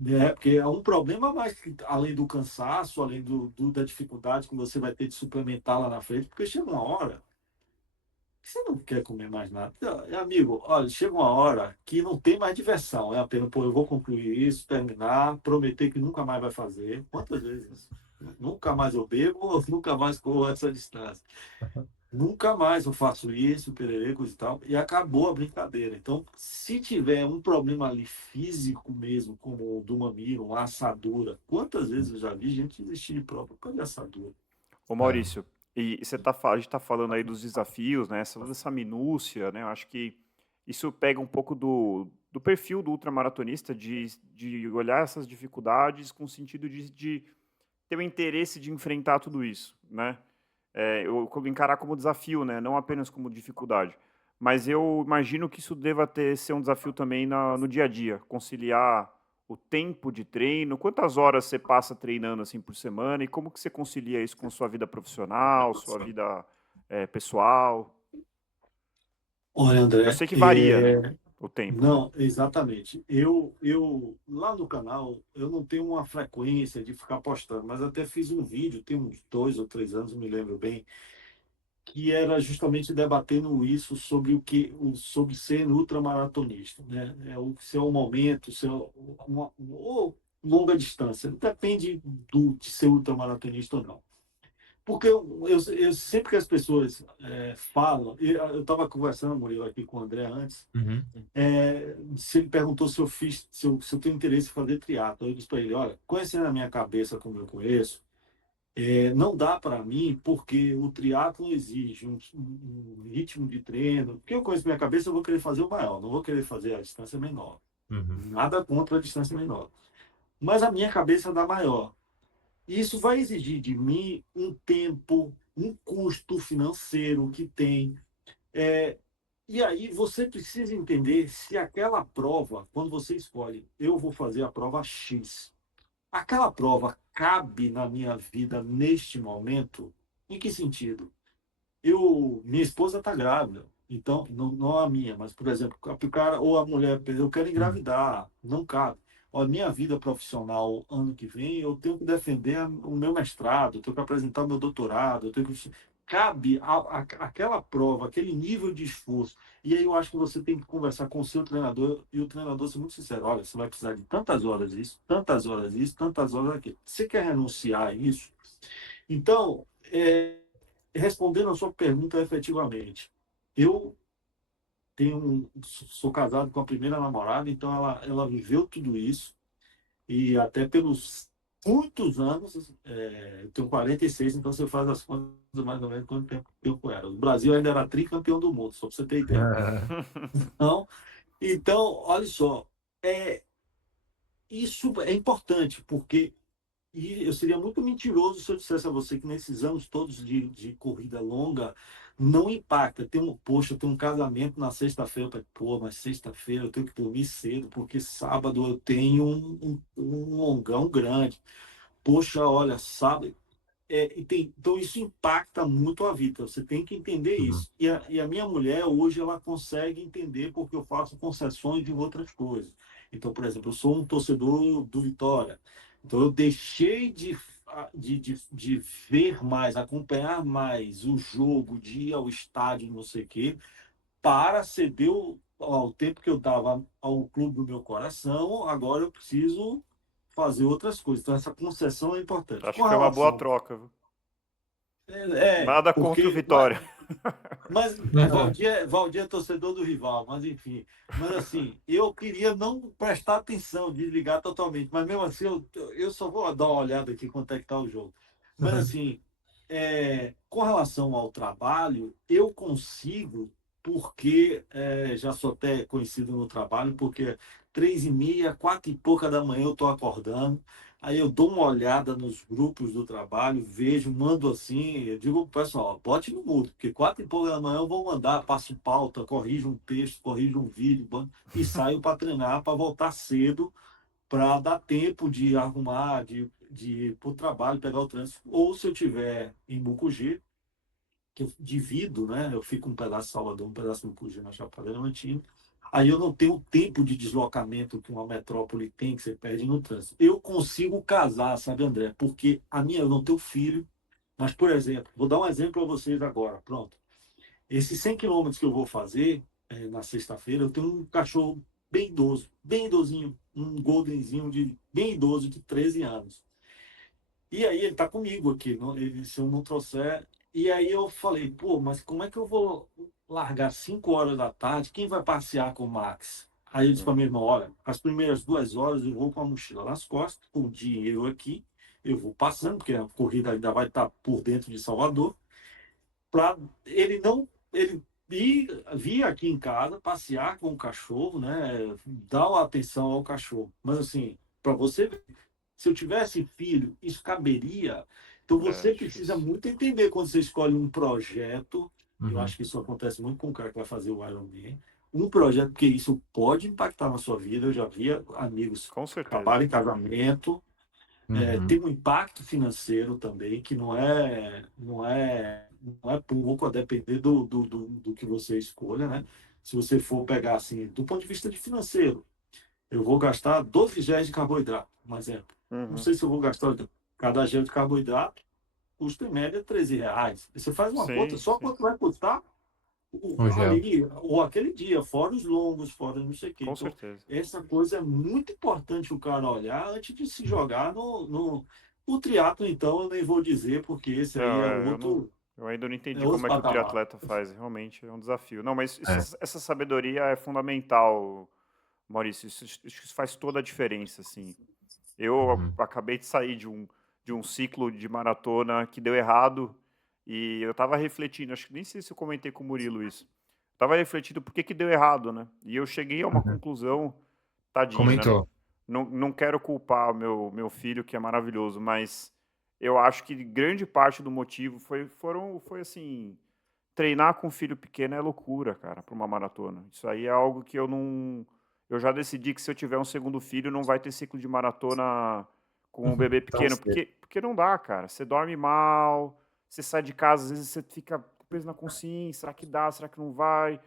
Porque é um problema mais que, além do cansaço, além da dificuldade que você vai ter de suplementar lá na frente, porque chega uma hora que você não quer comer mais nada. Amigo, olha, chega uma hora que não tem mais diversão. É apenas, pô, eu vou concluir isso, terminar, prometer que nunca mais vai fazer. Quantas vezes? Nunca mais eu bebo, nunca mais corro essa distância. Nunca mais eu faço isso, pererecos e tal, e acabou a brincadeira. Então, se tiver um problema ali físico mesmo, como o do mamilo, uma assadura, quantas vezes eu já vi gente desistir de prova por causa de assadura? Ô É. Maurício, e a gente tá falando aí dos desafios, né? Toda essa minúcia, né? Eu acho que isso pega um pouco do perfil do ultramaratonista de olhar essas dificuldades com o sentido de ter o interesse de enfrentar tudo isso, né? Eu encarar como desafio, né? Não apenas como dificuldade. Mas eu imagino que isso deva ser um desafio também no dia a dia, conciliar o tempo de treino, quantas horas você passa treinando assim por semana e como que você concilia isso com sua vida profissional, sua vida pessoal? Olha, Eu André, sei que varia, né? O tempo, né? não, exatamente. Eu lá no canal, eu não tenho uma frequência de ficar postando, mas até fiz um vídeo, tem uns 2 ou 3 anos, não me lembro bem, que era justamente debatendo isso sobre sobre ser ultramaratonista, né? É o seu momento, ou longa distância, depende de ser ultramaratonista ou não. Porque eu sempre que as pessoas falam, eu estava conversando, Murilo, aqui com o André antes, Uhum. se ele perguntou se eu tenho interesse em fazer triatlo, eu disse para ele, olha, conhecendo a minha cabeça como eu conheço, não dá para mim, porque o triatlo exige um ritmo de treino. Porque eu conheço minha cabeça, eu vou querer fazer o maior, não vou querer fazer a distância menor. Uhum. Nada contra a distância menor. Mas a minha cabeça dá maior. E isso vai exigir de mim um tempo, um custo financeiro que tem. É, e aí você precisa entender se aquela prova, quando você escolhe, eu vou fazer a prova X, aquela prova cabe na minha vida neste momento? Em que sentido? Minha esposa está grávida, então, não a minha, mas, por exemplo, o cara ou a mulher, eu quero Uhum. engravidar, não cabe. Ó, minha vida profissional, ano que vem, eu tenho que defender o meu mestrado, eu tenho que apresentar o meu doutorado, eu tenho que... Cabe aquela prova, aquele nível de esforço. E aí eu acho que você tem que conversar com o seu treinador e o treinador ser muito sincero. Olha, você vai precisar de tantas horas isso, tantas horas isso, tantas horas aquilo. Você quer renunciar a isso? Então, respondendo a sua pergunta efetivamente, eu sou casado com a primeira namorada, então ela viveu tudo isso, e até pelos muitos anos, eu tenho 46, então você faz as contas mais ou menos quanto tempo era. O Brasil ainda era tricampeão do mundo, só para você ter ideia. Então, olha só, é, isso é importante, porque eu seria muito mentiroso se eu dissesse a você que nesses anos todos de corrida longa não impacta. Poxa, eu tenho um casamento na sexta-feira, pô, mas sexta-feira eu tenho que dormir cedo, porque sábado eu tenho um longão grande. Poxa, olha, sábado. Então isso impacta muito a vida. Você tem que entender Uhum. isso. E a minha mulher hoje ela consegue entender porque eu faço concessões de outras coisas. Então, por exemplo, eu sou um torcedor do Vitória. Então eu deixei de ver mais, acompanhar mais o jogo, de ir ao estádio, não sei o quê, para ceder ao tempo que eu dava ao clube do meu coração. Agora eu preciso fazer outras coisas. Então essa concessão é importante. Acho Com que foi uma boa relação troca, viu? Nada contra o porque. Vitória. Mas Valdir é torcedor do rival, mas enfim. Mas assim, eu queria não prestar atenção, desligar totalmente. Mas mesmo assim, eu só vou dar uma olhada aqui quanto é que está o jogo. Mas assim, com relação ao trabalho, eu consigo, porque já sou até conhecido no trabalho, porque 3h30, 4h pouca da manhã eu estou acordando. Aí eu dou uma olhada nos grupos do trabalho, vejo, mando assim, eu digo pro pessoal, bote no mudo, porque 4h pouca da manhã eu vou mandar, passo pauta, corrijo um texto, corrijo um vídeo, e saio para treinar, para voltar cedo, para dar tempo de arrumar, de ir para o trabalho, pegar o trânsito. Ou se eu tiver em Mucugê, que eu divido, né? Eu fico um pedaço em Salvador, um pedaço em Mucugê, na Chapada Diamantina. Aí eu não tenho o tempo de deslocamento que uma metrópole tem, que você perde no trânsito. Eu consigo casar, sabe, André? Porque eu não tenho filho, mas, por exemplo, vou dar um exemplo para vocês agora, pronto. Esses 100 quilômetros que eu vou fazer na sexta-feira, eu tenho um cachorro bem idosinho, um goldenzinho bem idoso de 13 anos. E aí ele tá comigo aqui, se eu não trouxer. E aí eu falei, pô, mas como é que eu vou largar 5 horas da tarde? Quem vai passear com o Max? Aí eu disse para minha irmã, olha, as primeiras 2 horas eu vou com a mochila nas costas, com o dinheiro aqui, eu vou passando, porque a corrida ainda vai estar por dentro de Salvador, para ele não ele vir aqui em casa, passear com o cachorro, né? Dar uma atenção ao cachorro. Mas assim, para você ver, se eu tivesse filho, isso caberia. Então você precisa difícil. muito entender quando você escolhe um projeto. Eu Uhum. acho que isso acontece muito com o cara que vai fazer o Ironman. Um projeto, porque isso pode impactar na sua vida. Eu já vi amigos Com certeza. acabarem em casamento. Uhum. Tem um impacto financeiro também, que não é pouco, a depender do que você escolha, né? Se você for pegar assim, do ponto de vista de financeiro, eu vou gastar 12 géis de carboidrato, um exemplo. Não Uhum. sei se eu vou gastar cada gel de carboidrato, custa em média R$ 13. Você faz uma conta, Sim, só sim. quanto vai custar O gel. ali, ou aquele dia, fora os longos, fora não sei o quê. Com Então, certeza. essa coisa é muito importante o cara olhar antes de se jogar o triatlo, então, eu nem vou dizer, porque esse aí Não, é eu não, outro, eu ainda não é entendi outro como é que o patamar. triatleta faz. Realmente é um desafio. Não, mas É. essa sabedoria é fundamental, Maurício. Isso faz toda a diferença, assim. Eu Uhum. acabei de sair de um ciclo de maratona que deu errado e eu estava refletindo, acho que nem sei se eu comentei com o Murilo isso. Estava refletindo por que que deu errado, né? E eu cheguei a uma Uhum. conclusão, tadinho, né? Comentou. Não quero culpar o meu filho, que é maravilhoso, mas eu acho que grande parte do motivo foi assim, treinar com filho pequeno é loucura, cara, para uma maratona. Isso aí é algo que eu não. Eu já decidi que se eu tiver um segundo filho, não vai ter ciclo de maratona com um bebê Tão pequeno, cedo. porque não dá, cara. Você dorme mal, você sai de casa, às vezes você fica preso na consciência, será que dá, será que não vai?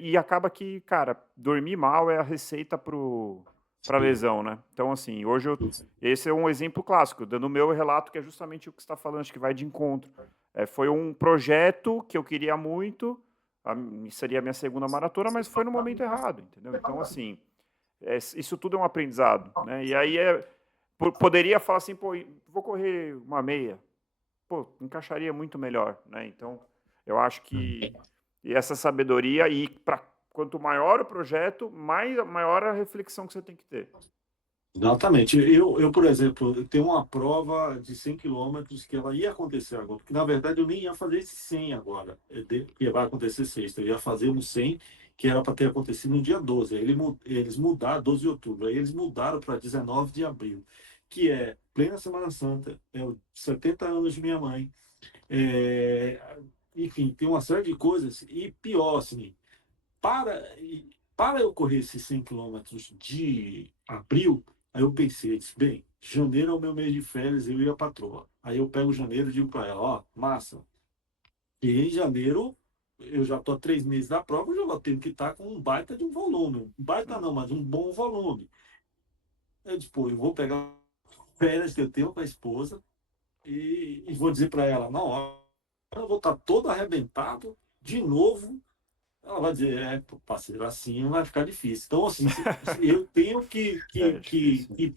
E acaba que, cara, dormir mal é a receita para lesão, né? Então, assim, esse é um exemplo clássico, dando o meu relato, que é justamente o que você está falando, acho que vai de encontro. Foi um projeto que eu queria muito, seria a minha segunda maratona, mas foi no momento errado, entendeu? Então, assim, isso tudo é um aprendizado, né? E aí poderia falar assim, pô, vou correr uma meia, pô, encaixaria muito melhor, né? Então, eu acho que essa sabedoria quanto maior o projeto, maior a reflexão que você tem que ter. Exatamente. Por exemplo, eu tenho uma prova de 100 quilômetros que ela ia acontecer agora, porque na verdade eu nem ia fazer esse 100 agora, que vai acontecer sexta. Eu ia fazer um 100 que era para ter acontecido no dia 12. Aí eles mudaram, 12 de outubro, aí eles mudaram para 19 de abril, que é plena Semana Santa, é os 70 anos de minha mãe. É, enfim, tem uma série de coisas, e pior, assim, para, para eu correr esses 100 quilômetros de abril, aí eu pensei, disse, bem, janeiro é o meu mês de férias, eu e a patroa. Aí eu pego janeiro e digo para ela, ó, massa, e em janeiro eu já estou há 3 meses da prova, eu já vou ter que estar com um baita de um volume. Um baita não, mas um bom volume. Eu disse, pô, eu vou pegar férias que eu tenho com a esposa e vou dizer para ela, não, eu vou estar todo arrebentado de novo. Ela vai dizer, parceiro, assim vai ficar difícil. Então, assim, eu tenho É difícil. que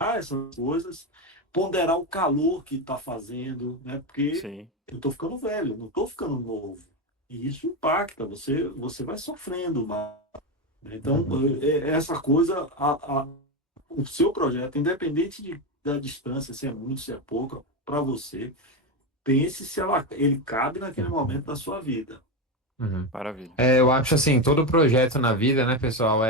essas coisas, ponderar o calor que está fazendo, né? Porque Sim. eu estou ficando velho, não estou ficando novo. E isso impacta, você vai sofrendo mais. Né? Então, essa coisa, o seu projeto, independente da distância, se é muito, se é pouco, para você, pense se ele cabe naquele momento da sua vida. Uhum. Maravilha. Eu acho assim, todo projeto na vida, né, pessoal,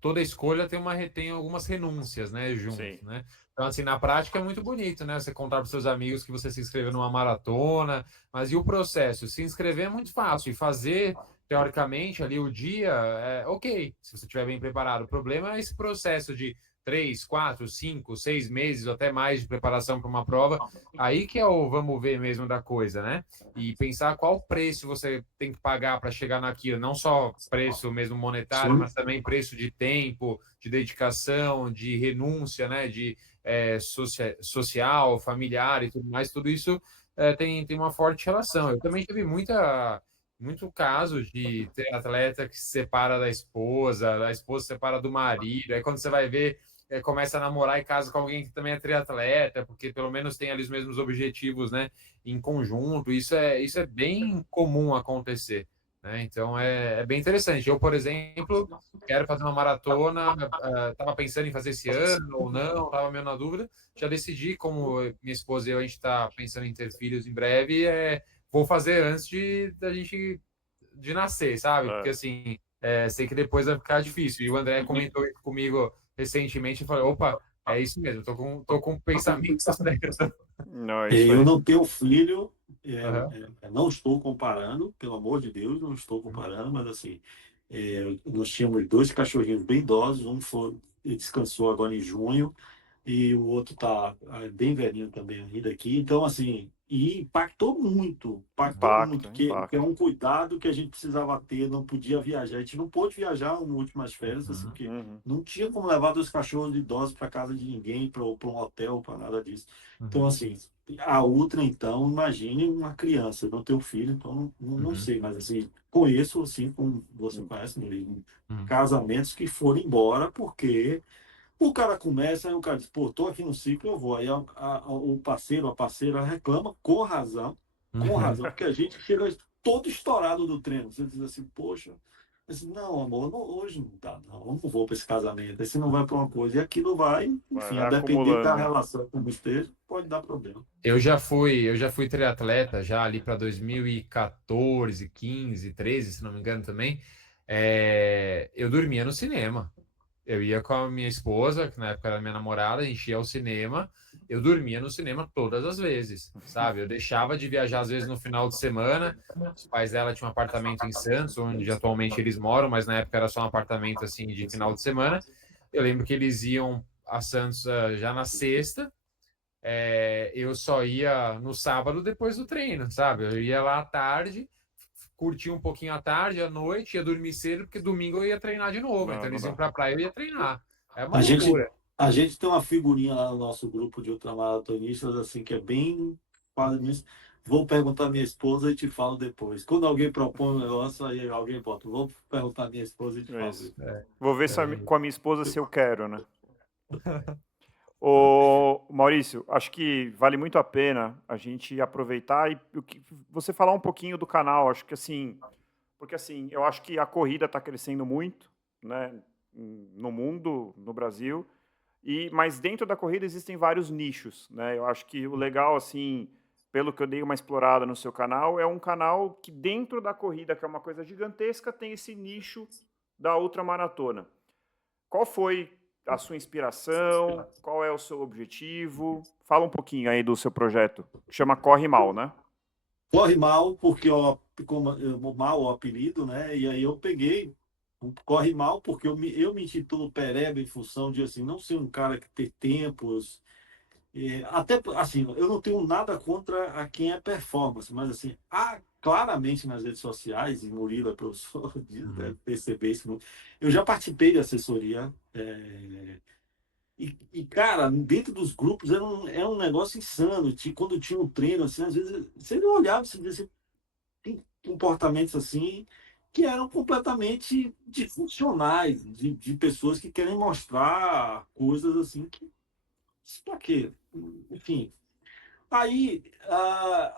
toda escolha tem algumas renúncias, né, junto, Sim. né? Então, assim, na prática é muito bonito, né? Você contar para seus amigos que você se inscreveu numa maratona, mas e o processo? Se inscrever é muito fácil, e fazer teoricamente, ali o dia é ok, se você estiver bem preparado. O problema é esse processo de 3, 4, 5, 6 meses ou até mais de preparação para uma prova. Aí que é o vamos ver mesmo da coisa, né? E pensar qual preço você tem que pagar para chegar naquilo, não só preço mesmo monetário, Sim. mas também preço de tempo, de dedicação, de renúncia, né? De social, familiar e tudo mais, tudo isso tem uma forte relação. Eu também tive muito caso de ter atleta que se separa da esposa se separa do marido, aí quando você vai ver, começa a namorar e casa com alguém que também é triatleta, porque pelo menos tem ali os mesmos objetivos, né, em conjunto. Isso é bem comum acontecer, né? Então é bem interessante. Eu, por exemplo, quero fazer uma maratona, estava pensando em fazer esse ano ou não, estava meio na dúvida. Já decidi, como minha esposa e eu, a gente está pensando em ter filhos em breve, vou fazer antes da gente de nascer, sabe? Porque É. assim, sei que depois vai ficar difícil. E o André comentou isso comigo recentemente e falou: opa, é isso mesmo, tô com o pensamento certo. Não, é isso Eu aí. não tenho filho, Aham, não estou comparando, pelo amor de Deus, não estou comparando, mas assim, nós tínhamos dois cachorrinhos bem idosos, ele descansou agora em junho, e o outro tá bem velhinho também ainda aqui. Então, assim, e impactou muito, Impacta, que é impacta. um cuidado que a gente precisava ter, não podia viajar. A gente não pôde viajar nas últimas férias, assim, uhum, porque Uhum. não tinha como levar dois cachorros idosos para casa de ninguém, para um hotel, para nada disso. Então, uhum, assim, a outra, então, imagine uma criança, eu não tenho filho, então não uhum, sei, mas assim, conheço, assim, como você Uhum. conhece, Murilo, uhum, casamentos que foram embora porque o cara começa, aí o cara diz, pô, tô aqui no ciclo, eu vou. Aí o parceiro, a parceira reclama com razão, porque a gente chega todo estourado do treino. Você diz assim, poxa, eu disse, não, amor, hoje não dá, não, eu não vou para esse casamento, aí você não vai para uma coisa, e aquilo vai, enfim, a Vai depender da acumulando, né? relação como esteja, pode dar problema. eu já fui triatleta já ali para 2014, 15, 13, se não me engano também. Eu dormia no cinema. Eu ia com a minha esposa, que na época era minha namorada, a gente ia ao cinema. Eu dormia no cinema todas as vezes, sabe? Eu deixava de viajar às vezes no final de semana. Os pais dela tinham um apartamento em Santos, onde atualmente eles moram, mas na época era só um apartamento assim de final de semana. Eu lembro que eles iam a Santos já na sexta. Eu só ia no sábado depois do treino, sabe? Eu ia lá à tarde, curtia um pouquinho à tarde, à noite, ia dormir cedo, porque domingo eu ia treinar de novo. Não, Então não eles iam dá. pra praia, eu ia treinar. É uma A gente, loucura. a gente tem uma figurinha lá no nosso grupo de ultramaratonistas, assim, que é bem quase nisso. Vou perguntar à minha esposa e te falo depois. Quando alguém propõe um negócio, aí alguém bota. Vou perguntar à minha esposa e te É falo isso. depois. Vou ver É, com a minha esposa se eu quero, né? Ô, Maurício, acho que vale muito a pena a gente aproveitar e você falar um pouquinho do canal. Acho que assim, porque assim, eu acho que a corrida está crescendo muito, né, no mundo, no Brasil, mas dentro da corrida existem vários nichos, né? Eu acho que o legal, assim, pelo que eu dei uma explorada no seu canal, é um canal que dentro da corrida, que é uma coisa gigantesca, tem esse nicho da ultramaratona. Qual foi a sua inspiração? Qual é o seu objetivo? Fala um pouquinho aí do seu projeto, que chama Corre Mal, né? Corre mal, porque ó, como, mal o apelido, né? E aí eu peguei. Corre mal, porque eu me intitulo Pereba em função de assim, não ser um cara que ter tempos. Até assim, eu não tenho nada contra a quem é performance, mas assim, há claramente nas redes sociais, e Murilo é professor, deve uhum, perceber isso. Eu já participei de assessoria, cara, dentro dos grupos é um negócio insano. Quando tinha um treino, assim, às vezes você não olhava, você dizia assim, tem comportamentos assim que eram completamente disfuncionais, de pessoas que querem mostrar coisas assim que. Para quê? Enfim. Aí,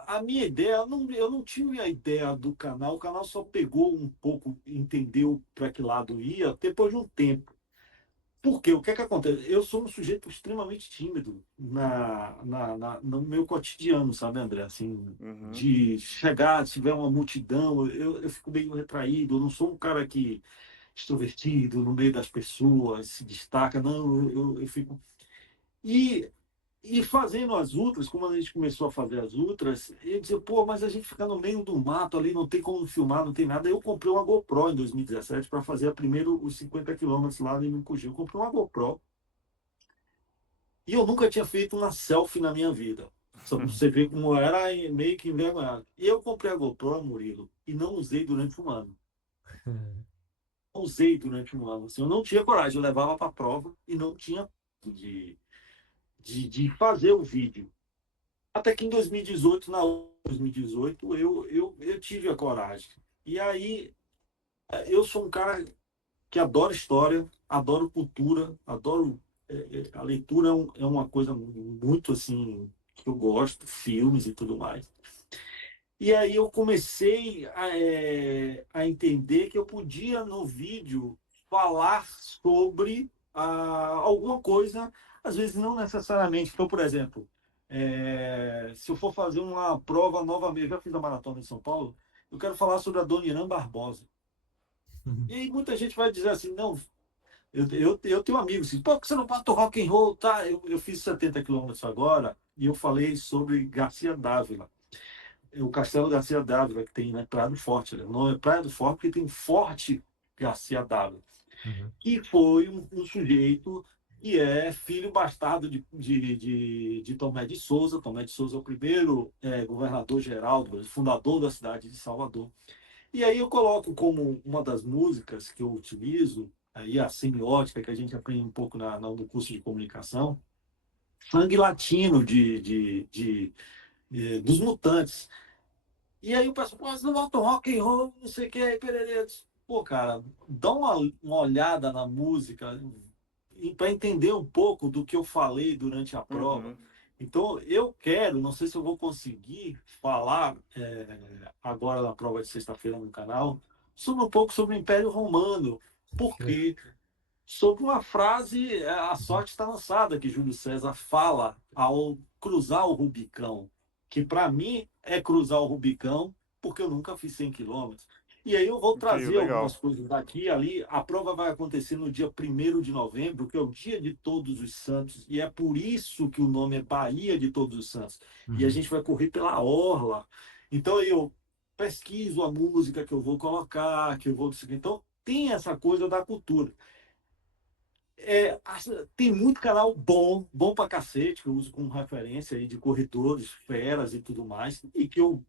a minha ideia, eu não tinha a ideia do canal, o canal só pegou um pouco, entendeu para que lado ia, depois de um tempo. Por quê? O que é que acontece? Eu sou um sujeito extremamente tímido no meu cotidiano, sabe, André? Assim, Uhum. de chegar, se tiver uma multidão, eu fico meio retraído, eu não sou um cara que extrovertido, no meio das pessoas, se destaca, não, eu fico. E E fazendo as ultras, como a gente começou a fazer as ultras, eu dizia, pô, mas a gente fica no meio do mato ali, não tem como filmar, não tem nada. Eu comprei uma GoPro em 2017 para fazer primeiro os 50 quilômetros lá em Mucugê. Eu comprei uma GoPro e eu nunca tinha feito uma selfie na minha vida. Só pra você ver como era meio que envergonhado. E eu comprei a GoPro, Murilo, e não usei durante um ano. Não usei durante um ano. Assim, eu não tinha coragem, eu levava para prova e não tinha de, de fazer o vídeo. Até que em 2018, na 2018, eu tive a coragem. E aí, eu sou um cara que adora história, adoro cultura, adoro. A leitura é uma coisa muito assim, que eu gosto, filmes e tudo mais. E aí eu comecei a entender que eu podia, no vídeo, falar sobre alguma coisa, às vezes não necessariamente. Então, por exemplo, se eu for fazer uma prova novamente, eu já fiz a maratona em São Paulo, eu quero falar sobre a Dona Irã Barbosa. E aí muita gente vai dizer assim, não, eu tenho amigos assim, pô, por que você não bota o rock and roll, tá? Eu fiz 70 quilômetros agora e eu falei sobre Garcia Dávila, o Castelo Garcia Dávila, que tem na Praia do Forte. Né? O nome é Praia do Forte porque tem Forte Garcia Dávila, Uhum. que foi um sujeito que é filho bastardo de Tomé de Souza. Tomé de Souza é o primeiro governador-geral, fundador da cidade de Salvador. E aí eu coloco como uma das músicas que eu utilizo, aí a semiótica que a gente aprende um pouco no curso de comunicação, Sangue Latino dos Mutantes. E aí o pessoal, pô, você não bota um rock and roll, não sei o que, aí pererê. Pô, cara, dá uma olhada na música para entender um pouco do que eu falei durante a prova. Uhum. Então, eu quero, não sei se eu vou conseguir falar agora na prova de sexta-feira no canal, sobre um pouco sobre o Império Romano. Por quê? Sobre uma frase, a sorte está lançada, que Júlio César fala ao cruzar o Rubicão, que para mim é cruzar o Rubicão, porque eu nunca fiz 100 quilômetros. E aí eu vou Incrível, trazer algumas legal. coisas daqui e ali. A prova vai acontecer no dia 1º de novembro, que é o dia de Todos os Santos, e é por isso que o nome é Bahia de Todos os Santos. E a Uhum. gente vai correr pela orla. Então eu pesquiso a música que eu vou colocar, que eu vou... Então tem essa coisa da cultura. Tem muito canal bom, bom pra cacete, que eu uso como referência aí de corredores, feras e tudo mais, e que eu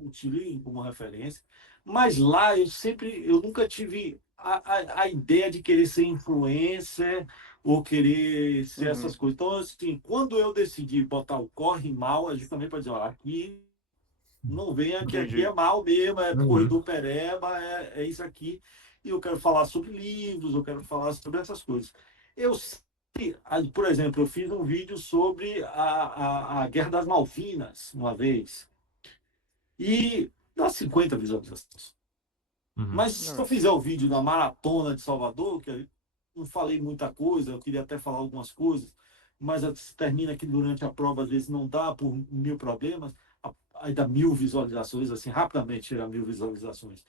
utilizo como referência. Mas lá eu nunca tive a ideia de querer ser influencer ou querer ser essas Uhum. coisas. Então, assim, quando eu decidi botar o Corre Mal, é justamente para dizer, ó, aqui não venha que aqui é Entendi. mal mesmo, é Uhum. corredor pereba, é isso aqui. E eu quero falar sobre livros, eu quero falar sobre essas coisas. Eu, por exemplo, eu fiz um vídeo sobre a Guerra das Malvinas uma vez, e dá 50 visualizações. Uhum. Mas se eu Nossa. fizer o vídeo da Maratona de Salvador, que eu não falei muita coisa, eu queria até falar algumas coisas, mas termina que durante a prova, às vezes, não dá por mil problemas, aí dá 1.000 visualizações, assim, rapidamente chega a 1.000 visualizações.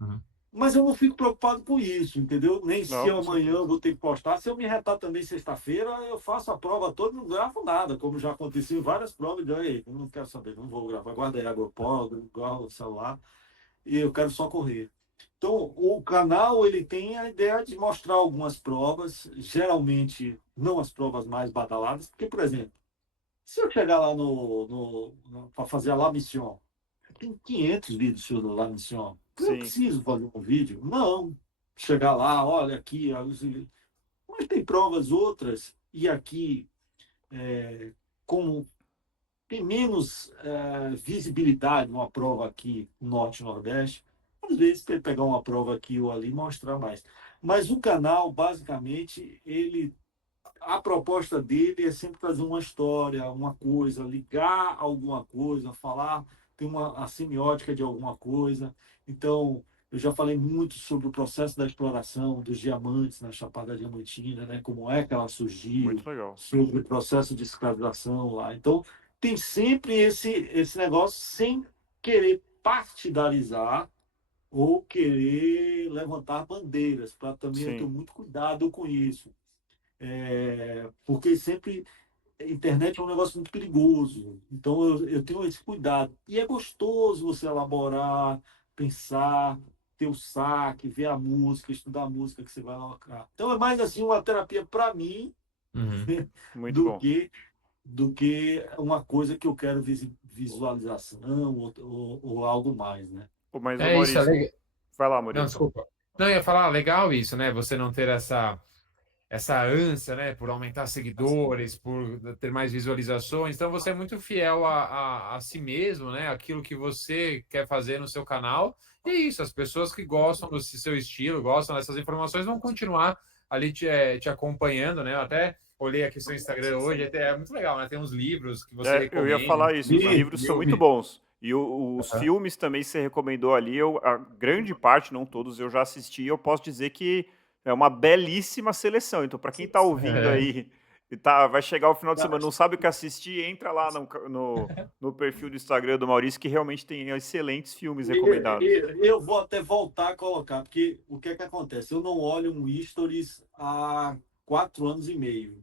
Uhum. Mas eu não fico preocupado com isso, entendeu? Nem se Não, com amanhã certeza. eu vou ter que postar. Se eu me retar também sexta-feira, eu faço a prova toda e não gravo nada, como já aconteceu em várias provas. E ganhei. Eu não quero saber, não vou gravar. Guarda aí a GoPro, guarda o celular e eu quero só correr. Então, o canal ele tem a ideia de mostrar algumas provas, geralmente não as provas mais badaladas, porque, por exemplo, se eu chegar lá para fazer a La Mission, tem 500 vídeos sobre a La Mission. Eu Sim. preciso fazer um vídeo? Não. Chegar lá, olha aqui, mas tem provas outras, e aqui, como tem menos visibilidade uma prova aqui no Norte e Nordeste, às vezes pegar uma prova aqui ou ali e mostrar mais. Mas o canal, basicamente, a proposta dele é sempre trazer uma história, uma coisa, ligar alguma coisa, falar, ter a semiótica de alguma coisa. Então, eu já falei muito sobre o processo da exploração dos diamantes na Chapada Diamantina, né? Como é que ela surgiu, Muito legal. sobre o processo de escravização lá. Então, tem sempre esse negócio sem querer partidarizar ou querer levantar bandeiras, para também eu Sim. tenho muito cuidado com isso. Porque sempre. a internet é um negócio muito perigoso. Então eu tenho esse cuidado. E é gostoso você elaborar, pensar, ter o saque, ver a música, estudar a música que você vai alocar. Então é mais assim uma terapia para mim Uhum. Muito do bom. que uma coisa que eu quero visualização ou algo mais, né? Mas, ô É isso, é Maurício, legal. vai lá, Não, Murilo. desculpa. Não, eu ia falar, legal isso, né? Você não ter essa ânsia, né, por aumentar seguidores, por ter mais visualizações. Então você é muito fiel a si mesmo, né? Aquilo que você quer fazer no seu canal. E é isso, as pessoas que gostam do seu estilo, gostam dessas informações, vão continuar ali te acompanhando, né? Eu até olhei aqui o seu Instagram hoje, é muito legal, né? Tem uns livros que você Eu ia recomenda. falar isso, os livros são Eu muito vi. bons. E os filmes também você recomendou ali, a grande parte, não todos, eu já assisti, eu posso dizer que é uma belíssima seleção. Então, para quem está ouvindo É, aí e vai chegar o final de semana, não sabe o que assistir, entra lá no perfil do Instagram do Maurício, que realmente tem excelentes filmes recomendados. Eu vou até voltar a colocar, porque o que é que acontece? Eu não olho um Stories há 4 anos e meio.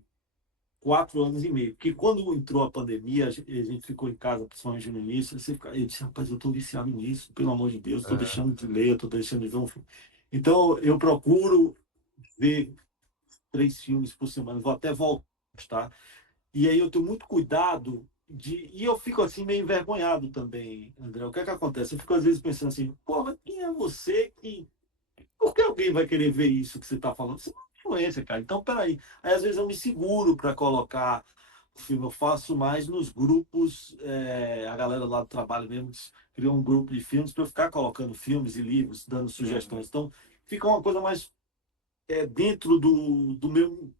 4 anos e meio. Porque quando entrou a pandemia, a gente ficou em casa, principalmente no início, eu disse, rapaz, eu estou viciado nisso, pelo amor de Deus, estou é. deixando de ler, estou deixando de ver um filme. Então, eu procuro ver 3 filmes por semana, vou até voltar, tá? E aí eu tenho muito cuidado e eu fico assim meio envergonhado também, André. O que é que acontece? Eu fico às vezes pensando assim, pô, mas quem é você que... Por que alguém vai querer ver isso que você está falando? Você não é influência, cara. Então, peraí. Aí às vezes eu me seguro para colocar o filme. Eu faço mais nos grupos, a galera lá do trabalho mesmo criou um grupo de filmes para eu ficar colocando filmes e livros, dando Uhum. sugestões. Então, fica uma coisa mais dentro do meu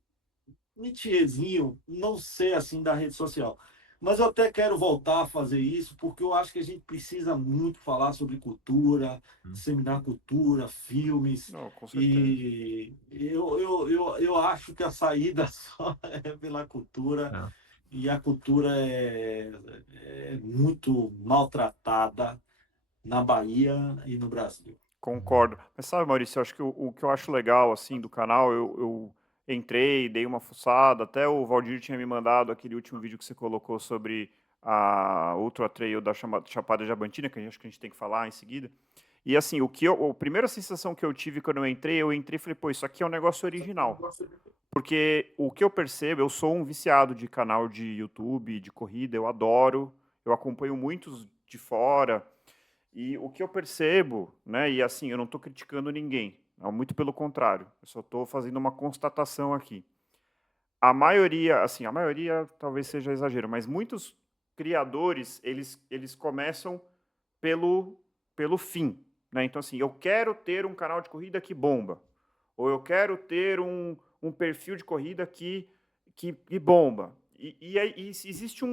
métierzinho, não ser assim da rede social. Mas eu até quero voltar a fazer isso, porque eu acho que a gente precisa muito falar sobre cultura, disseminar cultura, filmes, Não, com certeza. e eu acho que a saída só é pela cultura, Não. e a cultura é muito maltratada na Bahia e no Brasil. Concordo. Mas sabe, Maurício, eu acho que o que eu acho legal, assim, do canal, eu entrei, dei uma fuçada, até o Valdir tinha me mandado aquele último vídeo que você colocou sobre a Ultra Trail da Chapada Diamantina, que acho que a gente tem que falar em seguida. E assim, a primeira sensação que eu tive quando eu entrei e falei, pô, isso aqui é um negócio original. Porque o que eu percebo, eu sou um viciado de canal de YouTube, de corrida, eu adoro, eu acompanho muitos de fora, e o que eu percebo, né, e assim, eu não estou criticando ninguém, não, muito pelo contrário, eu só estou fazendo uma constatação aqui. A maioria, assim, a maioria talvez seja exagero, mas muitos criadores, eles começam pelo fim, né? Então, assim, eu quero ter um canal de corrida que bomba, ou eu quero ter um perfil de corrida que bomba. E existe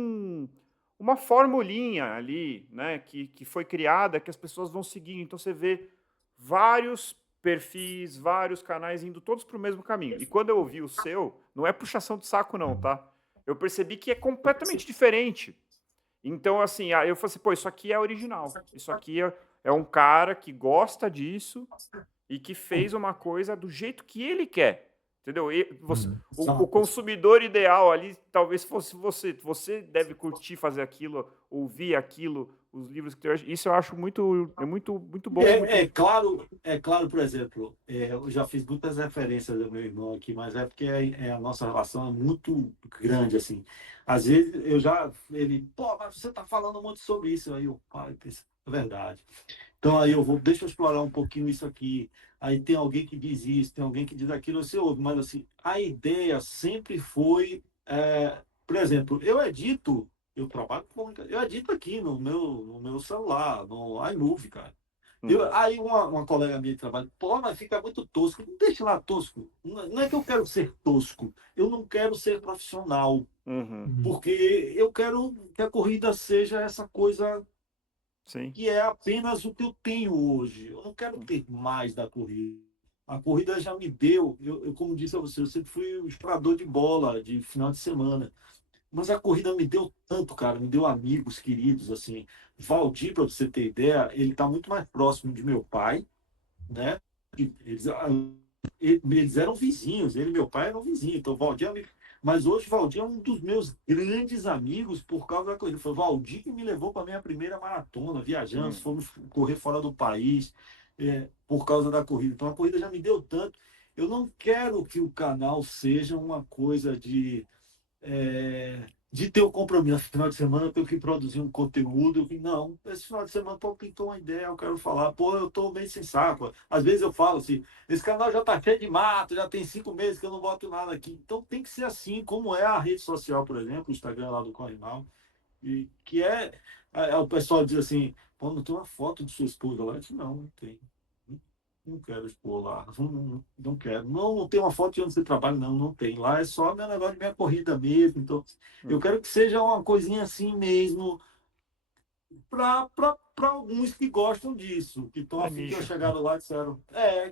uma formulinha ali, né, que foi criada, que as pessoas vão seguindo. Então, você vê vários perfis, vários canais indo todos para o mesmo caminho. E quando eu ouvi o seu, não é puxação de saco, não, tá? Eu percebi que é completamente diferente. Então, assim, aí eu falei assim, pô, isso aqui é original. Isso aqui é um cara que gosta disso e que fez uma coisa do jeito que ele quer. Entendeu? O consumidor ideal ali talvez fosse você. Você deve curtir fazer aquilo, ouvir aquilo, os livros que tem. Isso eu acho muito bom, É claro, por exemplo, eu já fiz muitas referências do meu irmão aqui, mas é porque a nossa relação é muito grande, assim. Às vezes ele, pô, mas você tá falando muito sobre isso. Aí eu, pai, pensa, é verdade. Então aí deixa eu explorar um pouquinho isso aqui. Aí tem alguém que diz isso, tem alguém que diz aquilo, você ouve, mas assim, a ideia sempre foi, por exemplo, eu trabalho eu edito aqui no meu celular, no iMovie, cara. Uhum, Aí uma colega minha de trabalho, pô, mas fica muito tosco. Não deixa lá tosco. Não é que eu quero ser tosco, eu não quero ser profissional, uhum, porque eu quero que a corrida seja essa coisa sim. que é apenas o que eu tenho hoje. Eu não quero ter mais da corrida. A corrida já me deu, como disse a você, eu sempre fui um jogador de bola de final de semana. Mas a corrida me deu tanto, cara, me deu amigos queridos, assim. Valdir, para você ter ideia, ele está muito mais próximo de meu pai, né? Eles eram vizinhos, ele e meu pai eram vizinhos. Então, Valdir, Mas hoje Valdir é um dos meus grandes amigos por causa da corrida. Foi o Valdir que me levou para a minha primeira maratona, viajando, fomos correr fora do país, por causa da corrida. Então a corrida já me deu tanto. Eu não quero que o canal seja uma coisa de ter o compromisso. No final de semana eu tenho que produzir um conteúdo. Não, esse final de semana pô, pintou uma ideia, eu quero falar. Pô, eu tô bem sem saco. Às vezes eu falo assim, esse canal já tá cheio de mato, já tem 5 meses que eu não boto nada aqui. Então tem que ser assim, como é a rede social, por exemplo, o Instagram lá do Corre Mal, e que o pessoal diz assim, pô, não tem uma foto de sua esposa lá? Eu disse, não, não tem. Não quero expor lá. Não quero. Não tem uma foto de onde você trabalha, não tem. Lá é só meu negócio de minha corrida mesmo. Então, eu quero que seja uma coisinha assim mesmo para alguns que gostam disso, que estão a fim de eu chegar lá e disseram,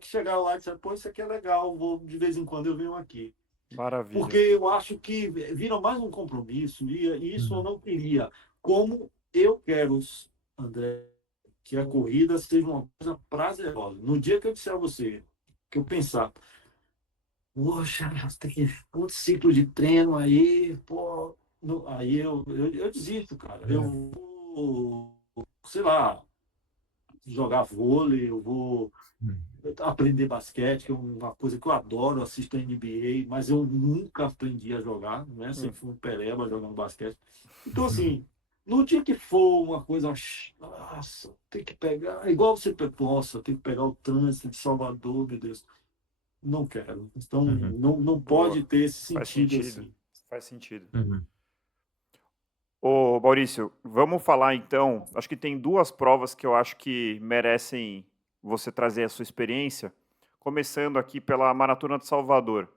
que chegaram lá e disseram, pô, isso aqui é legal, de vez em quando eu venho aqui. Maravilha. Porque eu acho que vira mais um compromisso, e isso eu não queria. Como eu quero, André, que a corrida seja uma coisa prazerosa. No dia que eu disser a você, que eu pensar, poxa, tem um ciclo de treino aí, pô, aí eu desisto, cara. Eu vou, sei lá, jogar vôlei, eu vou aprender basquete, que é uma coisa que eu adoro, assisto a NBA, mas eu nunca aprendi a jogar, né? Sempre fui um pereba jogando basquete. Então, assim, no dia que for uma coisa, nossa, tem que pegar, igual você, nossa, tem que pegar o trânsito de Salvador, meu Deus, não quero. Então, não pode ter esse sentido assim. Faz sentido. Ô, Maurício, vamos falar então, acho que tem 2 provas que eu acho que merecem você trazer a sua experiência, começando aqui pela Maratona de Salvador.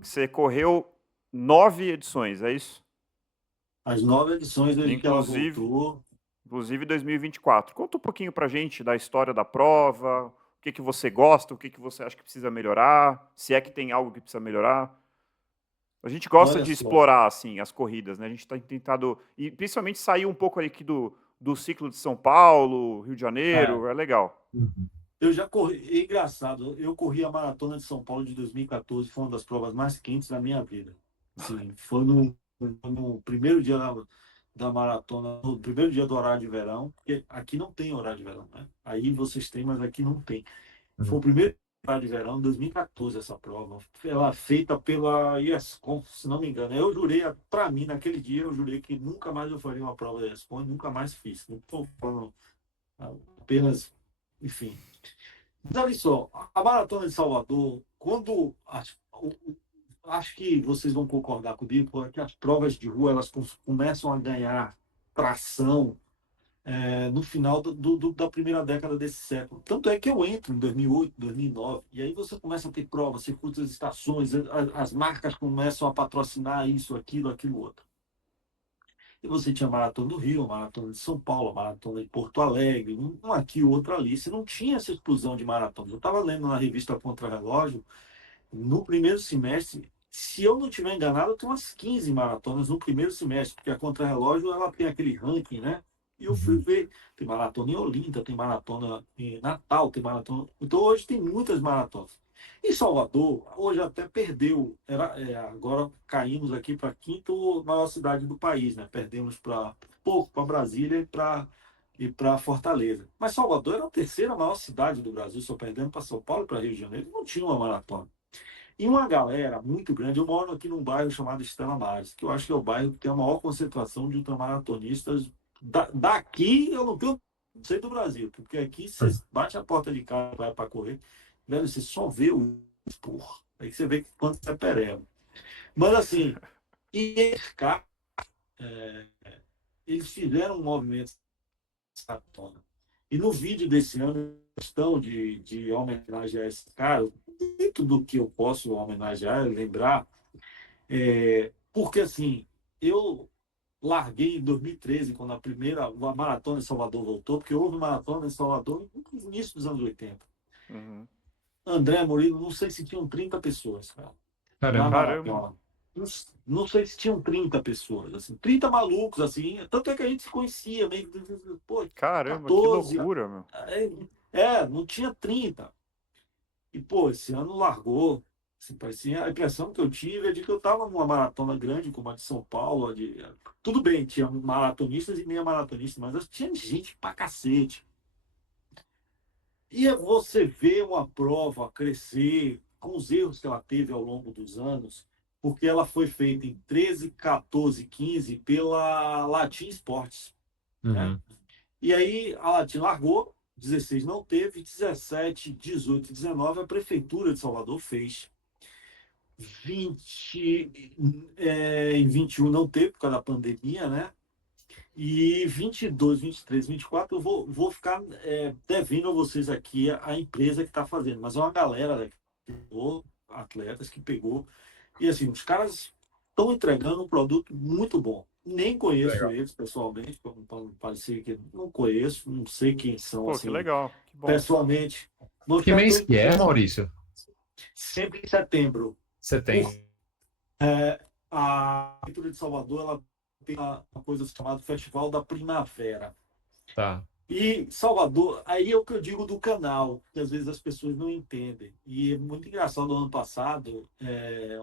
Você correu 9 edições, é isso? As 9 edições desde que ela voltou. Inclusive 2024. Conta um pouquinho pra gente da história da prova, o que você gosta, o que você acha que precisa melhorar, se é que tem algo que precisa melhorar. A gente gosta de explorar, assim, as corridas, né? A gente tem tentado, e principalmente sair um pouco aqui do ciclo de São Paulo, Rio de Janeiro, é legal. Eu já corri, é engraçado, eu corri a Maratona de São Paulo de 2014, foi uma das provas mais quentes da minha vida. Sim, foi no primeiro dia da maratona, no primeiro dia do horário de verão, porque aqui não tem horário de verão, né? Aí vocês têm, mas aqui não tem. Foi o primeiro horário de verão, 2014, essa prova. Ela feita pela ESCOM, se não me engano. Eu jurei, para mim, naquele dia, eu jurei que nunca mais eu faria uma prova da ESCOM, nunca mais fiz. Não estou falando apenas, enfim. Mas olha só, a Maratona de Salvador, quando acho que vocês vão concordar comigo, porque as provas de rua elas começam a ganhar tração no final da primeira década desse século. Tanto é que eu entro em 2008, 2009, e aí você começa a ter provas, circuitos, estações, as marcas começam a patrocinar isso, aquilo, outro. E você tinha a Maratona do Rio, a Maratona de São Paulo, a Maratona de Porto Alegre, um aqui, outro ali. Você não tinha essa explosão de maratonas. Eu estava lendo na revista Contra-Relógio, no primeiro semestre, se eu não estiver enganado, tem umas 15 maratonas no primeiro semestre, porque a Contra-Relógio ela tem aquele ranking, né? E eu fui ver, tem maratona em Olinda, tem maratona em Natal, tem maratona. Então hoje tem muitas maratonas. Em Salvador, hoje até perdeu, agora caímos aqui para a quinta maior cidade do país, né? Perdemos pouco para Brasília e para Fortaleza. Mas Salvador era a terceira maior cidade do Brasil, só perdendo para São Paulo e para Rio de Janeiro, não tinha uma maratona. E uma galera muito grande, eu moro aqui num bairro chamado Estela Maris, que eu acho que é o bairro que tem a maior concentração de ultramaratonistas. Daqui eu não sei do Brasil, porque aqui você bate a porta de casa, vai para correr, velho, você só vê o porra. Aí você vê quanto é pereba. Mas assim, e esses caras, eles fizeram um movimento maratona. E no vídeo desse ano, questão de homenagem a esse cara, muito do que eu posso homenagear, lembrar, porque assim, eu larguei em 2013, quando a maratona de Salvador voltou, porque houve maratona em Salvador no início dos anos 80. André Murilo, não sei se tinham 30 pessoas, cara. Na maratona. Não sei se tinham 30 pessoas, assim, 30 malucos, assim, tanto é que a gente se conhecia, meio que, pô, caramba, 14, que loucura, meu. não tinha 30. E, pô, esse ano largou Assim, parecia, a impressão que eu tive é de que eu estava numa maratona grande, como a de São Paulo. Tudo bem, tinha maratonistas e meia maratonistas, mas tinha gente pra cacete. E você vê uma prova crescer com os erros que ela teve ao longo dos anos, porque ela foi feita em 13, 14, 15 pela Latin Sports, né? Uhum. E aí a Latin largou, 16 não teve, 17, 18 e 19 a Prefeitura de Salvador fez. 20, e 21 não teve por causa da pandemia, né? E 22, 23, 24 eu vou ficar devendo a vocês aqui a empresa que está fazendo. Mas é uma galera, né, que pegou, atletas que pegou. E assim, os caras estão entregando um produto muito bom. Nem conheço Legal. eles pessoalmente, para não parecer que não conheço, não sei quem são, Pô, que assim, legal. Que bom. pessoalmente. Mas os Que caras mês estão que é, entregando Maurício? sempre em setembro. Por Setembro. a Prefeitura de Salvador, ela tem uma coisa chamada Festival da Primavera. Tá. E Salvador, aí é o que eu digo do canal, que às vezes as pessoas não entendem. E é muito engraçado, no ano passado,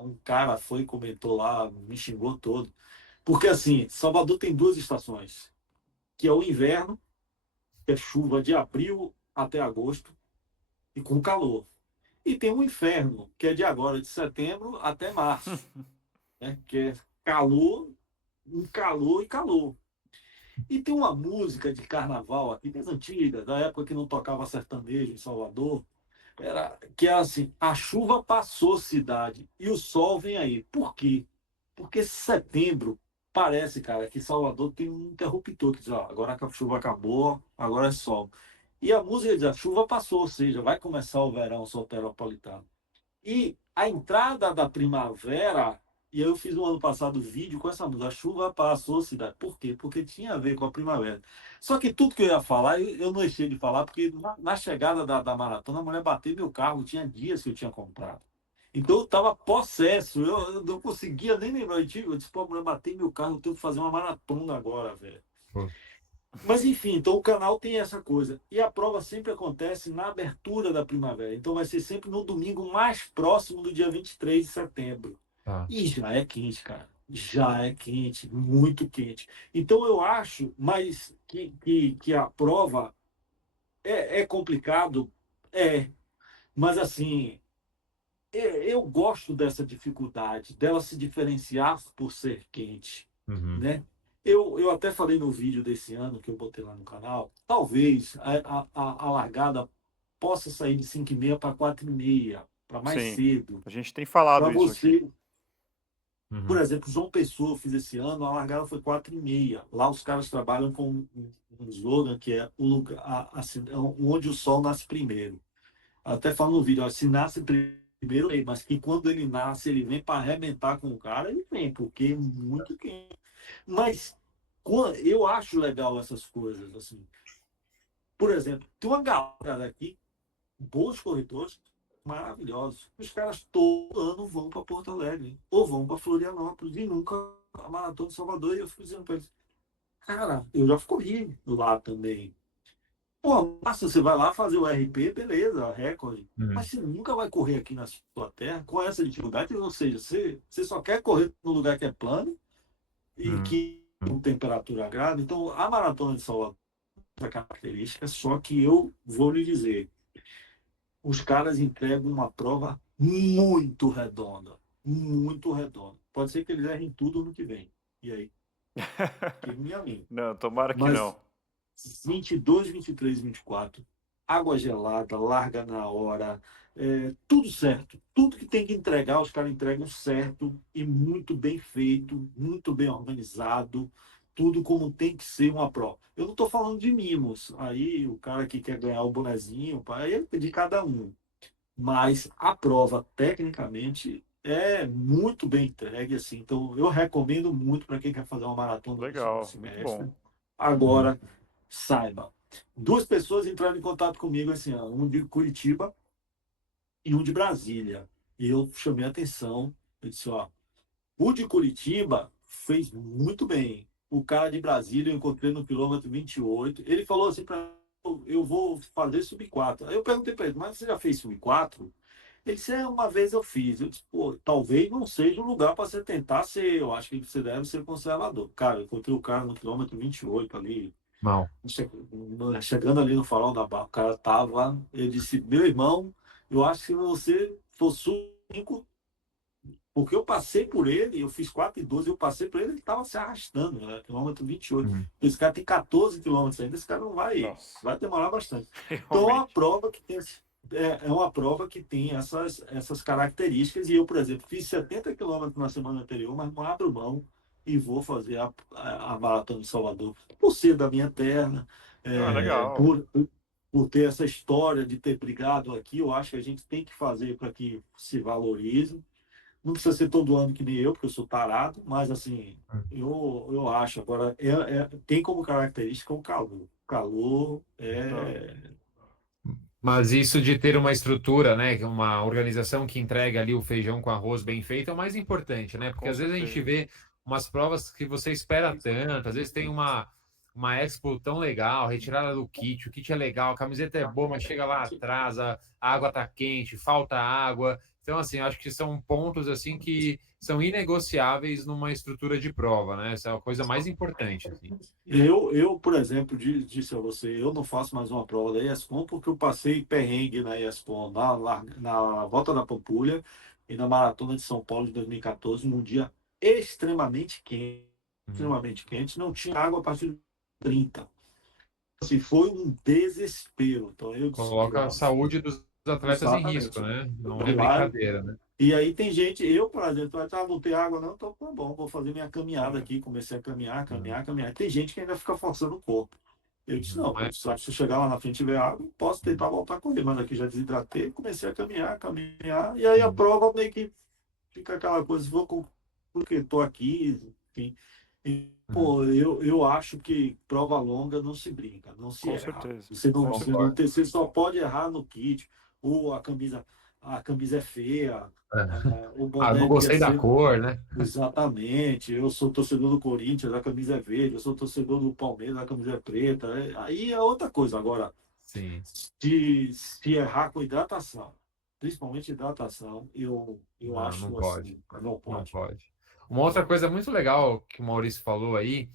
um cara foi e comentou lá, me xingou todo. Porque assim, Salvador tem duas estações, que é o inverno, que é chuva de abril até agosto, e com calor. E tem o inferno, que é de agora, de setembro até março, né? Que é calor, um calor e calor. E tem uma música de carnaval aqui, das antigas, da época que não tocava sertanejo em Salvador, que é assim: a chuva passou cidade e o sol vem aí. Por quê? Porque setembro parece, cara, que Salvador tem um interruptor que diz, ó, agora que a chuva acabou, agora é sol. E a música diz, a chuva passou, ou seja, vai começar o verão soteropolitano. E a entrada da primavera, e eu fiz no ano passado vídeo com essa música, a chuva passou cidade. Por quê? Porque tinha a ver com a primavera. Só que tudo que eu ia falar, eu não deixei de falar, porque na chegada da maratona, a mulher bateu meu carro, tinha dias que eu tinha comprado. Então eu estava possesso, eu não conseguia nem lembrar. Eu disse, pô, a mulher bateu meu carro, eu tenho que fazer uma maratona agora, velho. Pô. Mas enfim, então o canal tem essa coisa. E a prova sempre acontece na abertura da primavera. Então vai ser sempre no domingo mais próximo do dia 23 de setembro. Tá. E já é quente, cara. Já é quente, muito quente. Então eu acho, mas que a prova é complicado, é. Mas assim, eu gosto dessa dificuldade, dela se diferenciar por ser quente, Uhum. né? Eu até falei no vídeo desse ano que eu botei lá no canal, talvez a largada possa sair de 5h30 para 4h30, para mais Sim, cedo, a gente tem para falado isso aqui. você. Por Uhum. exemplo, João Pessoa, eu fiz esse ano, a largada foi 4h30. Lá os caras trabalham com um slogan que é o lugar, onde o sol nasce primeiro. Até falo no vídeo, ó, se nasce primeiro, mas que quando ele nasce, ele vem para arrebentar com o cara, ele vem, porque é muito quente. Mas eu acho legal essas coisas, assim. Por exemplo, tem uma galera aqui, bons corredores, maravilhosos. Os caras todo ano vão para Porto Alegre, ou vão para Florianópolis, e nunca a Maratona de Salvador. E eu fico dizendo para eles, cara, eu já corri lá também. Pô, massa, você vai lá fazer o RP, beleza, recorde. Uhum. Mas você nunca vai correr aqui na sua terra com essa dificuldade, ou seja, você só quer correr no lugar que é plano e Uhum. que com temperatura agrada. Então, a maratona de Salvador tem essa característica, só que eu vou lhe dizer, os caras entregam uma prova muito redonda, muito redonda. Pode ser que eles errem tudo no que vem. E aí, que minha amiga. Não, tomara que Mas não. 22, 23, 24, água gelada, larga na hora, tudo certo. Tudo que tem que entregar, os caras entregam certo e muito bem feito, muito bem organizado, tudo como tem que ser uma prova. Eu não estou falando de mimos, aí o cara que quer ganhar o bonezinho, aí é de cada um. Mas a prova, tecnicamente, é muito bem entregue, assim. Então, eu recomendo muito para quem quer fazer uma maratona no segundo Legal, muito bom. semestre. Uhum. Agora, saiba, duas pessoas entraram em contato comigo esse ano, um de Curitiba e um de Brasília. E eu chamei a atenção, eu disse, ó, o de Curitiba fez muito bem. O cara de Brasília eu encontrei no quilômetro 28. Ele falou assim para eu vou fazer sub 4. Aí eu perguntei para ele, mas você já fez sub 4? Ele disse, uma vez eu fiz. Eu disse, pô, talvez não seja o lugar para você tentar ser, eu acho que você deve ser conservador. Cara, eu encontrei o cara no quilômetro 28 ali, Mal. chegando ali no farol da barra, o cara tava, eu disse, meu irmão, eu acho que se você for 5, porque eu passei por ele, eu fiz 4:12, eu passei por ele, ele estava se arrastando, né? Quilômetro 28. Uhum. Esse cara tem 14 quilômetros ainda, esse cara não vai, Nossa, vai demorar bastante. Então é uma realmente. prova que tem, é uma prova que tem essas características. E eu, por exemplo, fiz 70 quilômetros na semana anterior, mas não abro mão e vou fazer a Maratona de Salvador, por ser da minha terra, Ah, é, legal. por ter essa história de ter brigado aqui. Eu acho que a gente tem que fazer para que se valorize. Não precisa ser todo ano que nem eu, porque eu sou tarado, mas assim, eu acho. Agora, tem como característica o calor. O calor Não, Mas isso de ter uma estrutura, né, uma organização que entrega ali o feijão com arroz bem feito é o mais importante, né? Porque com às vezes a gente certeza. vê umas provas que você espera tanto, às vezes tem uma expo tão legal, retirada do kit, o kit é legal, a camiseta é boa, mas chega lá atrás, a água tá quente, falta água. Então, assim, acho que são pontos assim que são inegociáveis numa estrutura de prova, né? Essa é a coisa mais importante, assim. Por exemplo, disse a você, eu não faço mais uma prova da ESCOM porque eu passei perrengue na ESCOM, na Volta da Pampulha e na Maratona de São Paulo de 2014, num dia Uhum. extremamente quente, não tinha água a partir de 30. Assim, foi um desespero. Então eu disse, Coloca a saúde dos atletas em risco, exatamente. né? Não é E lá, brincadeira, né? e aí tem gente, eu, por exemplo, não tem água não, então tá bom, vou fazer minha caminhada É, aqui. Comecei a caminhar, Uhum. caminhar, caminhar. Tem gente que ainda fica forçando o corpo. Eu disse, Uhum. não, pô, se eu chegar lá na frente e tiver água, posso tentar voltar a correr, mas aqui já desidratei, comecei a caminhar, caminhar, e aí a Uhum. prova meio que fica aquela coisa, porque estou aqui, enfim. E, Uhum. pô, eu acho que prova longa não se brinca, não se com erra. certeza. Você não, Com você não Concordo. tem, você só pode errar no kit, ou a camisa é feia, o Ah, não boné devia gostei da ser. cor, né? Exatamente, eu sou torcedor do Corinthians, a camisa é verde, eu sou torcedor do Palmeiras, a camisa é preta. Aí é outra coisa. Agora, Sim, se errar com hidratação, principalmente hidratação, eu não, não acho pode. assim, não Não pode. pode. Uma outra coisa muito legal que o Maurício falou aí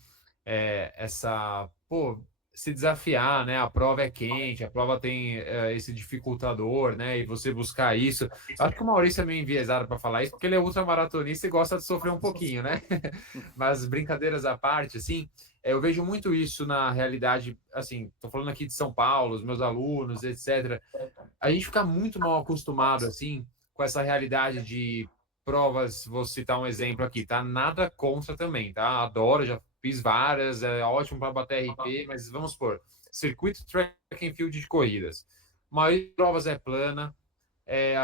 é essa, pô, se desafiar, né? A prova é quente, a prova tem esse dificultador, né? E você buscar isso. Acho que o Maurício é meio enviesado para falar isso, porque ele é ultramaratonista e gosta de sofrer um pouquinho, né? Mas brincadeiras à parte, assim, eu vejo muito isso na realidade, assim, tô falando aqui de São Paulo, os meus alunos, etc. A gente fica muito mal acostumado, assim, com essa realidade de provas. Vou citar um exemplo aqui, tá? Nada contra também, tá? Adoro, já fiz várias, é ótimo para bater RP, mas vamos supor, circuito track and field de corridas. A maioria das provas é plana.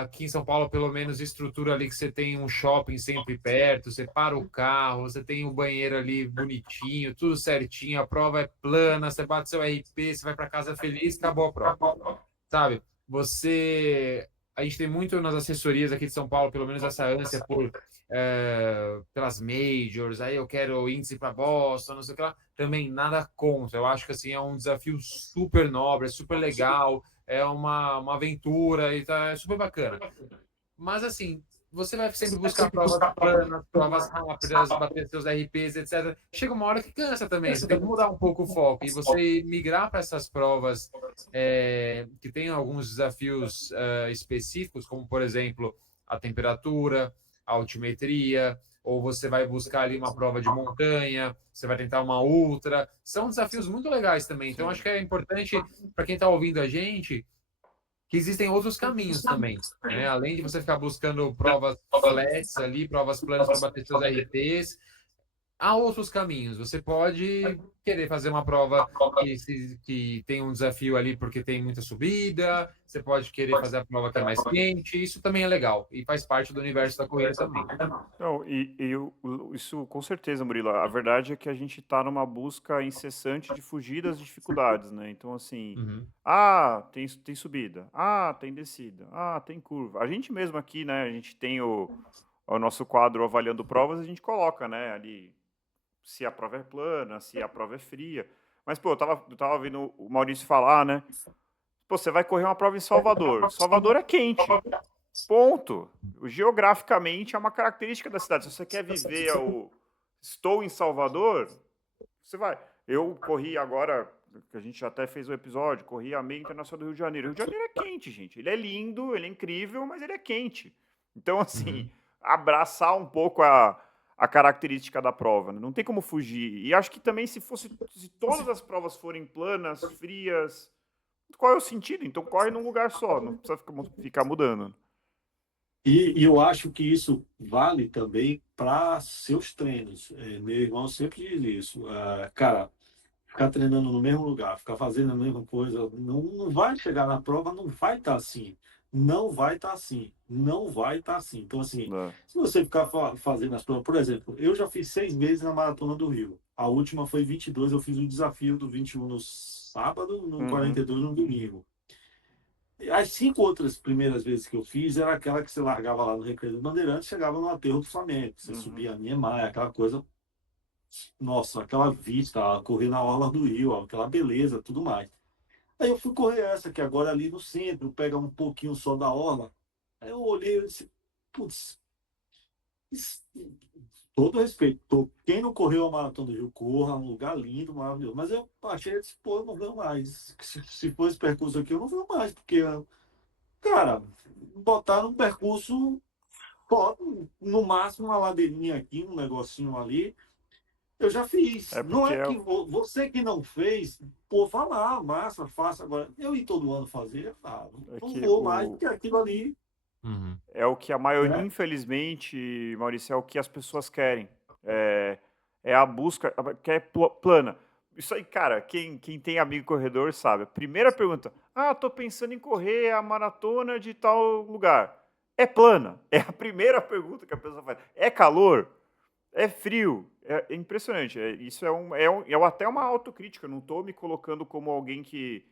Aqui em São Paulo, pelo menos, estrutura ali que você tem um shopping sempre perto, você para o carro, você tem um banheiro ali bonitinho, tudo certinho, a prova é plana, você bate seu RP, você vai para casa feliz, acabou a prova, sabe? A gente tem muito nas assessorias aqui de São Paulo, pelo menos essa ânsia pelas majors, aí eu quero índice para Boston, não sei o que lá, também nada contra, eu acho que assim é um desafio super nobre, é super legal, é uma aventura e tá, é super bacana. Mas assim, você vai sempre buscar provas planas, provas rápidas, bater seus RPs, etc. Chega uma hora que cansa também. Você tem que mudar um pouco o foco e você migrar para essas provas que tem alguns desafios específicos, como por exemplo a temperatura, a altimetria, ou você vai buscar ali uma prova de montanha, você vai tentar uma ultra. São desafios muito legais também. Então acho Sim. que é importante para quem está ouvindo a gente que existem outros caminhos também, né? Além de você ficar buscando provas flats ali, provas planas para bater seus RPs, há outros caminhos. Você pode querer fazer uma prova que tem um desafio ali porque tem muita subida, você pode querer fazer a prova que é mais quente, isso também é legal e faz parte do universo da corrida também. Não, isso com certeza, Murilo. A verdade é que a gente está numa busca incessante de fugir das dificuldades, né? Então, assim, Uhum. tem subida, tem descida, tem curva. A gente mesmo aqui, né? A gente tem o nosso quadro avaliando provas, a gente coloca, né, ali, se a prova é plana, se a prova é fria. Mas, pô, eu tava ouvindo o Maurício falar, né? Pô, você vai correr uma prova em Salvador. Salvador é quente. Ponto. Geograficamente é uma característica da cidade. Se você quer viver estou em Salvador, você vai. Eu corri agora, que a gente até fez o episódio, corri a meia internacional do Rio de Janeiro. O Rio de Janeiro é quente, gente. Ele é lindo, ele é incrível, mas ele é quente. Então, assim, abraçar um pouco a característica da prova, né? Não tem como fugir. E acho que também se todas as provas forem planas, frias, qual é o sentido? Então corre num lugar só, não precisa ficar mudando. E eu acho que isso vale também para seus treinos. Meu irmão sempre diz isso. Cara, ficar treinando no mesmo lugar, ficar fazendo a mesma coisa, não vai chegar na prova, não vai estar assim. Não vai estar assim. Não vai estar assim. Então, assim, É. se você ficar fazendo as provas, por exemplo, eu já fiz 6 meses na Maratona do Rio. A última foi 22, eu fiz o desafio do 21 no sábado, no Uhum, 42 no domingo. As 5 outras primeiras vezes que eu fiz era aquela que você largava lá no Recreio do Bandeirantes, chegava no aterro do Flamengo. Você uhum. subia a Niemeyer, aquela coisa, nossa, aquela vista, correr na orla do Rio, aquela beleza, tudo mais. Aí eu fui correr essa, que agora é ali no centro, pega um pouquinho só da orla. Aí eu olhei e disse, putz, isso- todo respeito, quem não correu a Maratona do Rio, corra, é um lugar lindo, maravilhoso. Mas eu achei, disse, pô, eu não venho mais. Se for esse percurso aqui, eu não venho mais, porque cara, botaram um percurso só, no máximo uma ladeirinha aqui, um negocinho ali. Eu já fiz. É Não porque é que você que não fez, pô, falar, massa, faça agora. Eu ir todo ano fazer, é não que vou mais, porque aquilo ali, é o que a maioria, né? infelizmente, Maurício, é o que as pessoas querem. É, é a busca, que é plana. Isso aí, cara, quem tem amigo corredor sabe. A primeira pergunta: tô pensando em correr a maratona de tal lugar. É plana? É a primeira pergunta que a pessoa faz. É calor? É frio? É impressionante. Isso até uma autocrítica. Eu não estou me colocando como alguém que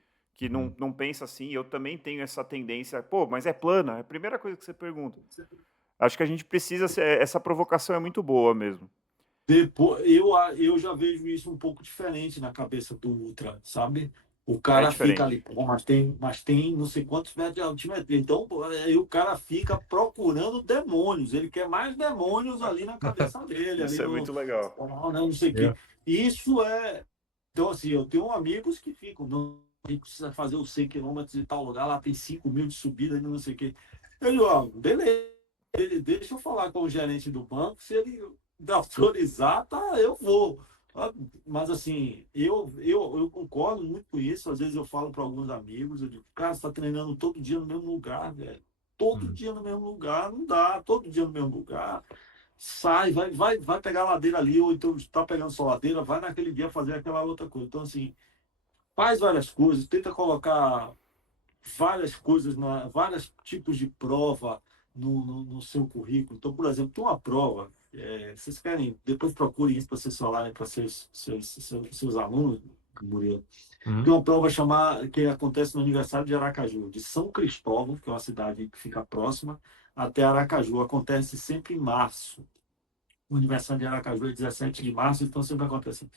não pensa assim. Eu também tenho essa tendência. Pô, mas é plana? É a primeira coisa que você pergunta. Acho que a gente precisa. Essa provocação é muito boa mesmo. Depois, eu já vejo isso um pouco diferente na cabeça do Ultra, sabe? O É cara fica ali, diferente. pô, mas tem não sei quantos metros de altimetria. Então, pô, aí o cara fica procurando demônios. Ele quer mais demônios ali na cabeça dele, ali Isso é no. muito legal. Não sei o quê. Eu- Isso é. Então, assim, eu tenho amigos que ficam, não, a gente precisa fazer os 100 quilômetros de tal lugar, lá tem 5.000 de subida, ainda não sei o quê. Eu digo, beleza, deixa eu falar com o gerente do banco, se ele autorizar, tá, eu vou. Mas assim, eu concordo muito com isso. Às vezes eu falo para alguns amigos, eu digo, cara, você está treinando todo dia no mesmo lugar, velho. Todo dia no mesmo lugar, não dá, todo dia no mesmo lugar. Sai, vai pegar a ladeira ali, ou então está pegando só ladeira, vai naquele dia fazer aquela outra coisa. Então, assim, faz várias coisas, tenta colocar várias coisas, vários tipos de prova no seu currículo. Então, por exemplo, tem uma prova, vocês querem, depois procurem isso para vocês falarem para seus alunos, Murilo. Tem Uhum. uma prova chamada, que acontece no aniversário de Aracaju, de São Cristóvão, que é uma cidade que fica próxima, até Aracaju. Acontece sempre em março. O aniversário de Aracaju é 17 de março, então sempre acontece.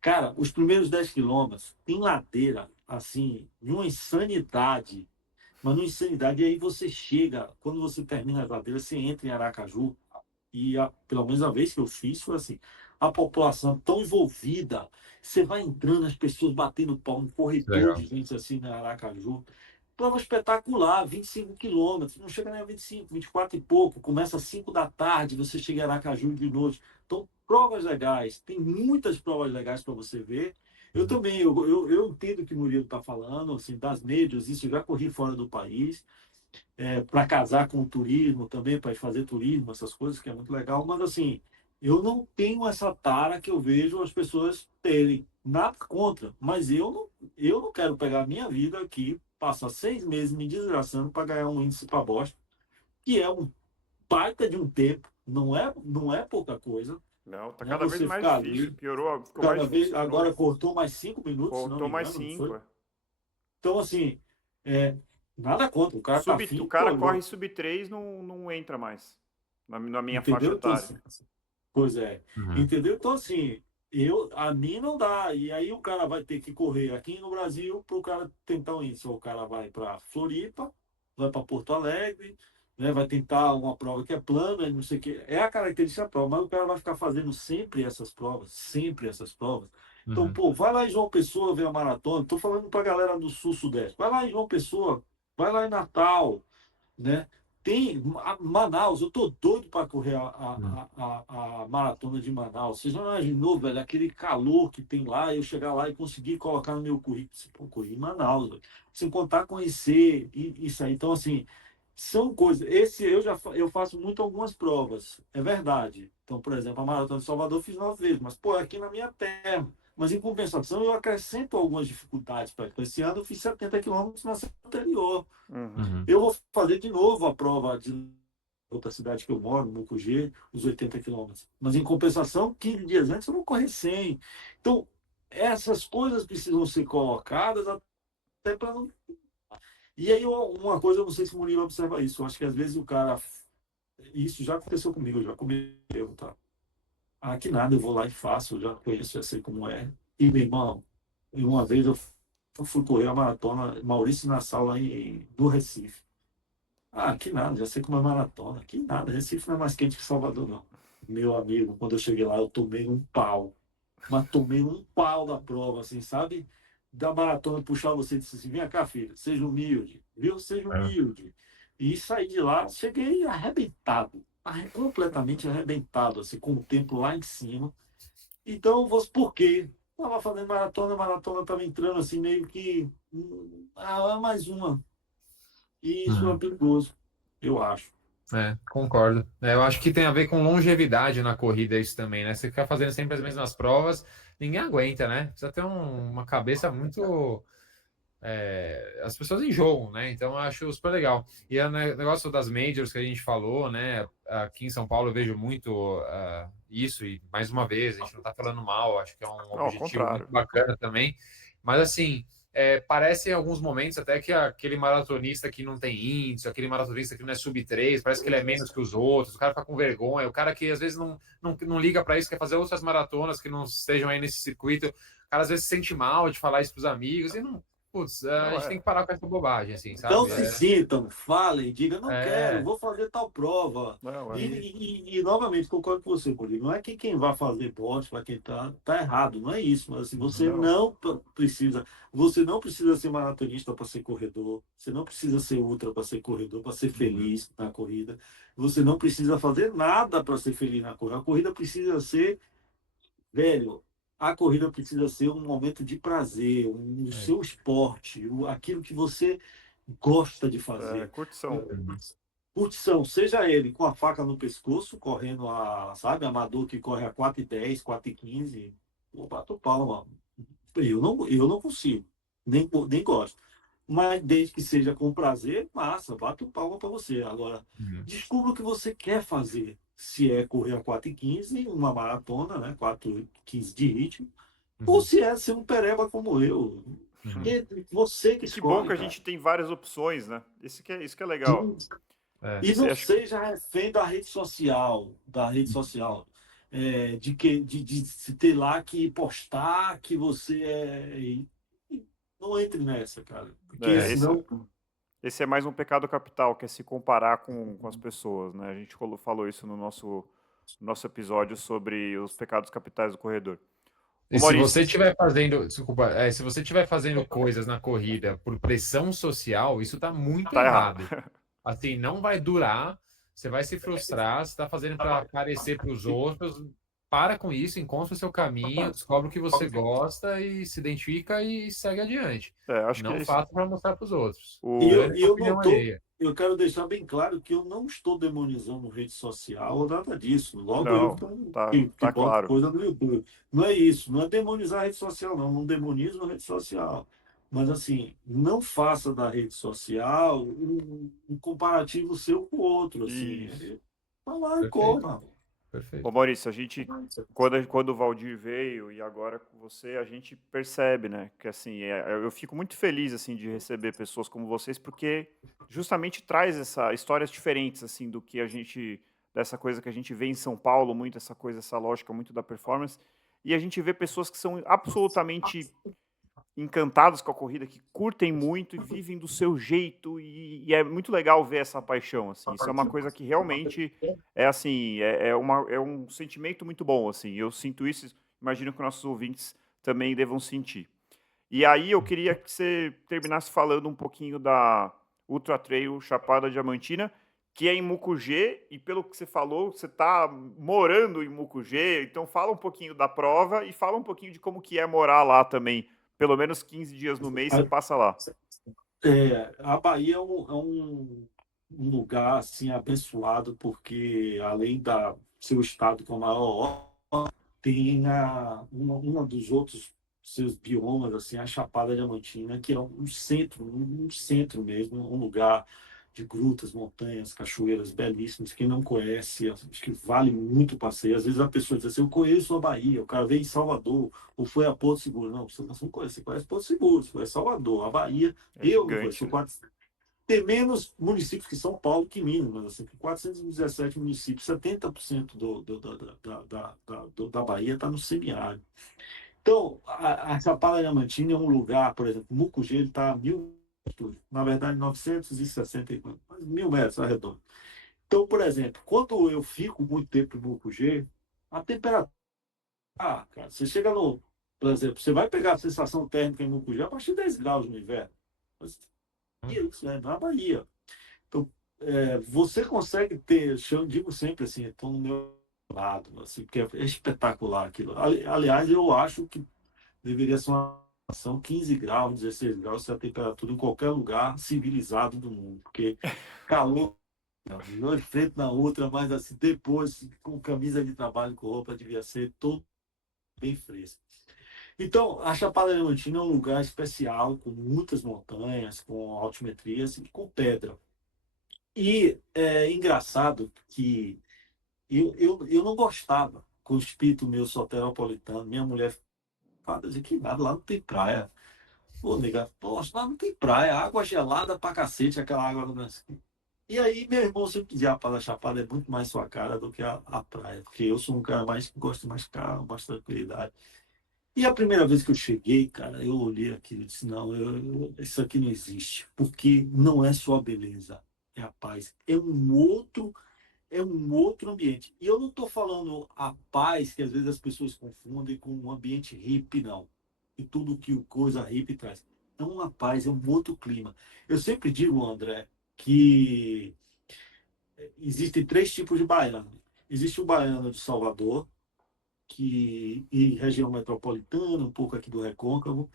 Cara, os primeiros 10 quilômetros tem ladeira, assim, de uma insanidade, mas uma insanidade. E aí você chega, quando você termina as ladeiras, você entra em Aracaju, e pelo menos a vez que eu fiz foi assim, a população tão envolvida, você vai entrando, as pessoas batendo palmo, um corredor de Legal. gente assim na Aracaju. Prova espetacular, 25 quilômetros, não chega nem a 25, 24 e pouco, começa às 5 da tarde, você chega em Aracaju de noite. Então, provas legais, tem muitas provas legais para você ver. Eu Uhum. também, eu entendo o que o Murilo está falando, assim, das médias, isso eu já corri fora do país, para casar com o turismo também, para fazer turismo, essas coisas, que é muito legal, mas assim, eu não tenho essa tara que eu vejo as pessoas terem. Nada contra, mas eu não quero pegar a minha vida aqui, passar 6 meses me desgraçando para ganhar um índice para bosta, que é um baita de um tempo, não é pouca coisa, Não, tá né? cada vez Você mais ficar difícil. ali, Piorou, ficou mais cada vez, difícil de novo. agora cortou mais 5 minutos, se não Faltou me mais engano, não foi? 5. Então, assim, é, nada contra, o cara tá O afim, cara pô, corre sub 3, não entra mais na minha faixa entendeu? Então, etária. assim, pois é. Uhum. Entendeu? Então, assim, a mim não dá. E aí o cara vai ter que correr aqui no Brasil para o cara tentar isso. O cara vai para Floripa, vai para Porto Alegre, né? Vai tentar uma prova que é plana, não sei o que. É a característica da prova, mas o cara vai ficar fazendo sempre essas provas, sempre essas provas. Então, Uhum. pô, vai lá em João Pessoa ver a maratona. Estou falando para a galera do Sul-Sudeste. Vai lá em João Pessoa, vai lá em Natal, né? Tem Manaus, eu tô doido para correr Uhum. a maratona de Manaus. Vocês não imaginou, velho, aquele calor que tem lá, eu chegar lá e conseguir colocar no meu currículo. Pô, corri em Manaus, velho. Sem contar conhecer isso aí. Então, assim, são coisas. Esse eu faço muito algumas provas, é verdade. Então, por exemplo, a maratona de Salvador eu fiz 9 vezes, mas pô, é aqui na minha terra. Mas em compensação, eu acrescento algumas dificuldades para esse ano. Eu fiz 70 quilômetros na semana anterior. Uhum. Uhum. Eu vou fazer de novo a prova de outra cidade que eu moro, no Mucugê, os 80 quilômetros. Mas em compensação, 15 dias antes eu vou correr 100. Então, essas coisas precisam ser colocadas até para não. E aí, uma coisa, eu não sei se o Murilo observa isso. Eu acho que às vezes o cara. Isso já aconteceu comigo, eu já comi erro, tá? Ah, que nada, eu vou lá e faço, eu já conheço, já sei como é. E, meu irmão, uma vez eu fui correr a maratona Maurício Nassau lá no Recife. Ah, que nada, já sei como é maratona. Que nada, Recife não é mais quente que Salvador, não. Meu amigo, quando eu cheguei lá, eu tomei um pau. Mas tomei um pau da prova, assim, sabe? Da maratona puxar você e disse assim: vem cá, filho, seja humilde, viu? Seja É. humilde. E saí de lá, cheguei arrebentado, completamente arrebentado, assim, com o tempo lá em cima. Então, por quê? Estava fazendo maratona, a maratona estava entrando assim, meio que. Mais uma. E isso é Uhum. perigoso, eu acho. É, concordo. É, eu acho que tem a ver com longevidade na corrida isso também, né? Você ficar fazendo sempre as mesmas provas, ninguém aguenta, né? Precisa ter uma cabeça muito. As pessoas enjoam, né? Então eu acho super legal. E o negócio das majors que a gente falou, né? Aqui em São Paulo eu vejo muito isso, e mais uma vez, a gente não está falando mal, acho que é um Não, ao objetivo muito contrário. bacana também. Mas assim, parece em alguns momentos até que aquele maratonista que não tem índice, aquele maratonista que não é sub-3, parece que ele é menos que os outros, o cara fica com vergonha, o cara que às vezes não liga para isso, quer fazer outras maratonas que não estejam aí nesse circuito, o cara às vezes se sente mal de falar isso para os amigos, e não. Putz, a Não gente tem é. que parar com essa bobagem, assim, Então sabe? se sintam, falem, digam, não quero, É, vou fazer tal prova. Não é. e, E, novamente, concordo com você, Rodrigo. Não é que quem vai fazer bote, para quem tá errado, não é isso. Mas assim, Não. você não precisa ser maratonista para ser corredor, você não precisa ser ultra para ser corredor, para ser uhum, feliz na corrida. Você não precisa fazer nada para ser feliz na corrida. A corrida precisa ser, velho, a corrida precisa ser um momento de prazer, o é, seu esporte, aquilo que você gosta de É, fazer. curtição. Curtição, seja ele com a faca no pescoço, correndo sabe, amador que corre a 4:10, 4:15, eu bato palma. Eu não consigo, nem gosto. Mas desde que seja com prazer, massa, bato palma para você. Agora, uhum, descubra o que você quer fazer. Se é correr a 4:15, uma maratona, né? 4:15 de ritmo, ou uhum, se é ser um pereba como eu. uhum. E você que E que bom escolhe, que a cara. gente tem várias opções, né? Isso que é legal. É, E não Acho que seja refém da rede social, de se ter lá que postar que você é. Não entre nessa, cara. Porque é, é, esse, senão. esse é mais um pecado capital, que é se comparar com as pessoas, né? A gente falou isso no nosso episódio sobre os pecados capitais do corredor. Ô e se Maurício, você estiver fazendo, desculpa, se você estiver fazendo coisas na corrida por pressão social, isso está muito tá errado. errado. Assim, não vai durar, você vai se frustrar, você está fazendo para aparecer para os outros. Para com isso, encontra o seu caminho, descobre o que você gosta e se identifica e segue adiante. Acho que Não é isso. faça para mostrar para os outros. E O, eu, Dane e a eu não opinião tô. alheia. Eu quero deixar bem claro que eu não estou demonizando rede social ou nada disso. Logo eu não, que tá boto claro. coisa no YouTube. Não é isso, não é demonizar a rede social, não. Não demonizo a rede social. Mas assim, não faça da rede social um comparativo seu com o outro. Assim, Isso. vai lá e Perfeito, corra. Ô perfeito. Maurício, quando o Valdir veio e agora com você, a gente percebe, né, que assim, eu fico muito feliz assim de receber pessoas como vocês, porque justamente traz histórias diferentes assim do que dessa coisa que a gente vê em São Paulo, muito essa coisa, essa lógica muito da performance, e a gente vê pessoas que são absolutamente encantados com a corrida, que curtem muito e vivem do seu jeito, e é muito legal ver essa paixão, assim. Isso é uma coisa que realmente é assim, é um sentimento muito bom, assim. Eu sinto isso, imagino que nossos ouvintes também devam sentir. E aí eu queria que você terminasse falando um pouquinho da Ultra Trail Chapada Diamantina, que é em Mucugê, e pelo que você falou, você está morando em Mucugê, então fala um pouquinho da prova e fala um pouquinho de como que é morar lá também. Pelo menos 15 dias no mês você passa lá. A Bahia é um lugar assim abençoado, porque além da seu estado com a maior, tem uma dos outros seus biomas, assim, a Chapada Diamantina, que é um centro mesmo, um lugar de grutas, montanhas, cachoeiras belíssimas. Quem não conhece, acho que vale muito o passeio. Às vezes a pessoa diz assim, eu conheço a Bahia, o cara veio em Salvador, ou foi a Porto Seguro. Não, você não conhece, você conhece Porto Seguro, você conhece Salvador. A Bahia, É eu não conheço, gigante, são né? quatro. Tem menos municípios que São Paulo que Minas, mas assim, 417 municípios, 70% da Bahia está no semiárido. Então, a Chapada Diamantina é um lugar, por exemplo, Mucugê, ele está a 1.000 metros, na verdade, 960 mil metros arredondos. Então, por exemplo, quando eu fico muito tempo em Mucugê, a temperatura, cara, você chega no, por exemplo, você vai pegar a sensação térmica em Mucugê a partir de 10 graus no inverno. Mas, isso é na Bahia. Então, você consegue ter, eu digo sempre assim, estou no meu lado, assim, porque é espetacular aquilo. Aliás, eu acho que deveria ser uma ação 15 graus, 16 graus, essa é a temperatura em qualquer lugar civilizado do mundo, porque calor, uma frente na outra, mas assim, depois, com camisa de trabalho, com roupa, devia ser todo bem fresco. Então, a Chapada Diamantina é um lugar especial, com muitas montanhas, com altimetrias e com pedra. E é engraçado que eu não gostava com o espírito meu soteropolitano. Minha mulher fala, dizia que nada, lá não tem praia. Pô, nega, poxa, lá não tem praia, água gelada pra cacete, aquela água do Brasil. E aí, meu irmão sempre dizia, a Chapada é muito mais sua cara do que a praia, porque eu sou um cara mais que gosta mais calmo, mais tranquilidade. E a primeira vez que eu cheguei, cara, eu olhei aquilo e disse, não, isso aqui não existe, porque não é só a beleza, é a paz, é um outro ambiente. E eu não estou falando a paz que às vezes as pessoas confundem com um ambiente hippie, não. E tudo que o coisa hippie traz. É uma paz, é um outro clima. Eu sempre digo, André, que existem três tipos de baiano. Existe o baiano de Salvador, e região metropolitana, um pouco aqui do Recôncavo,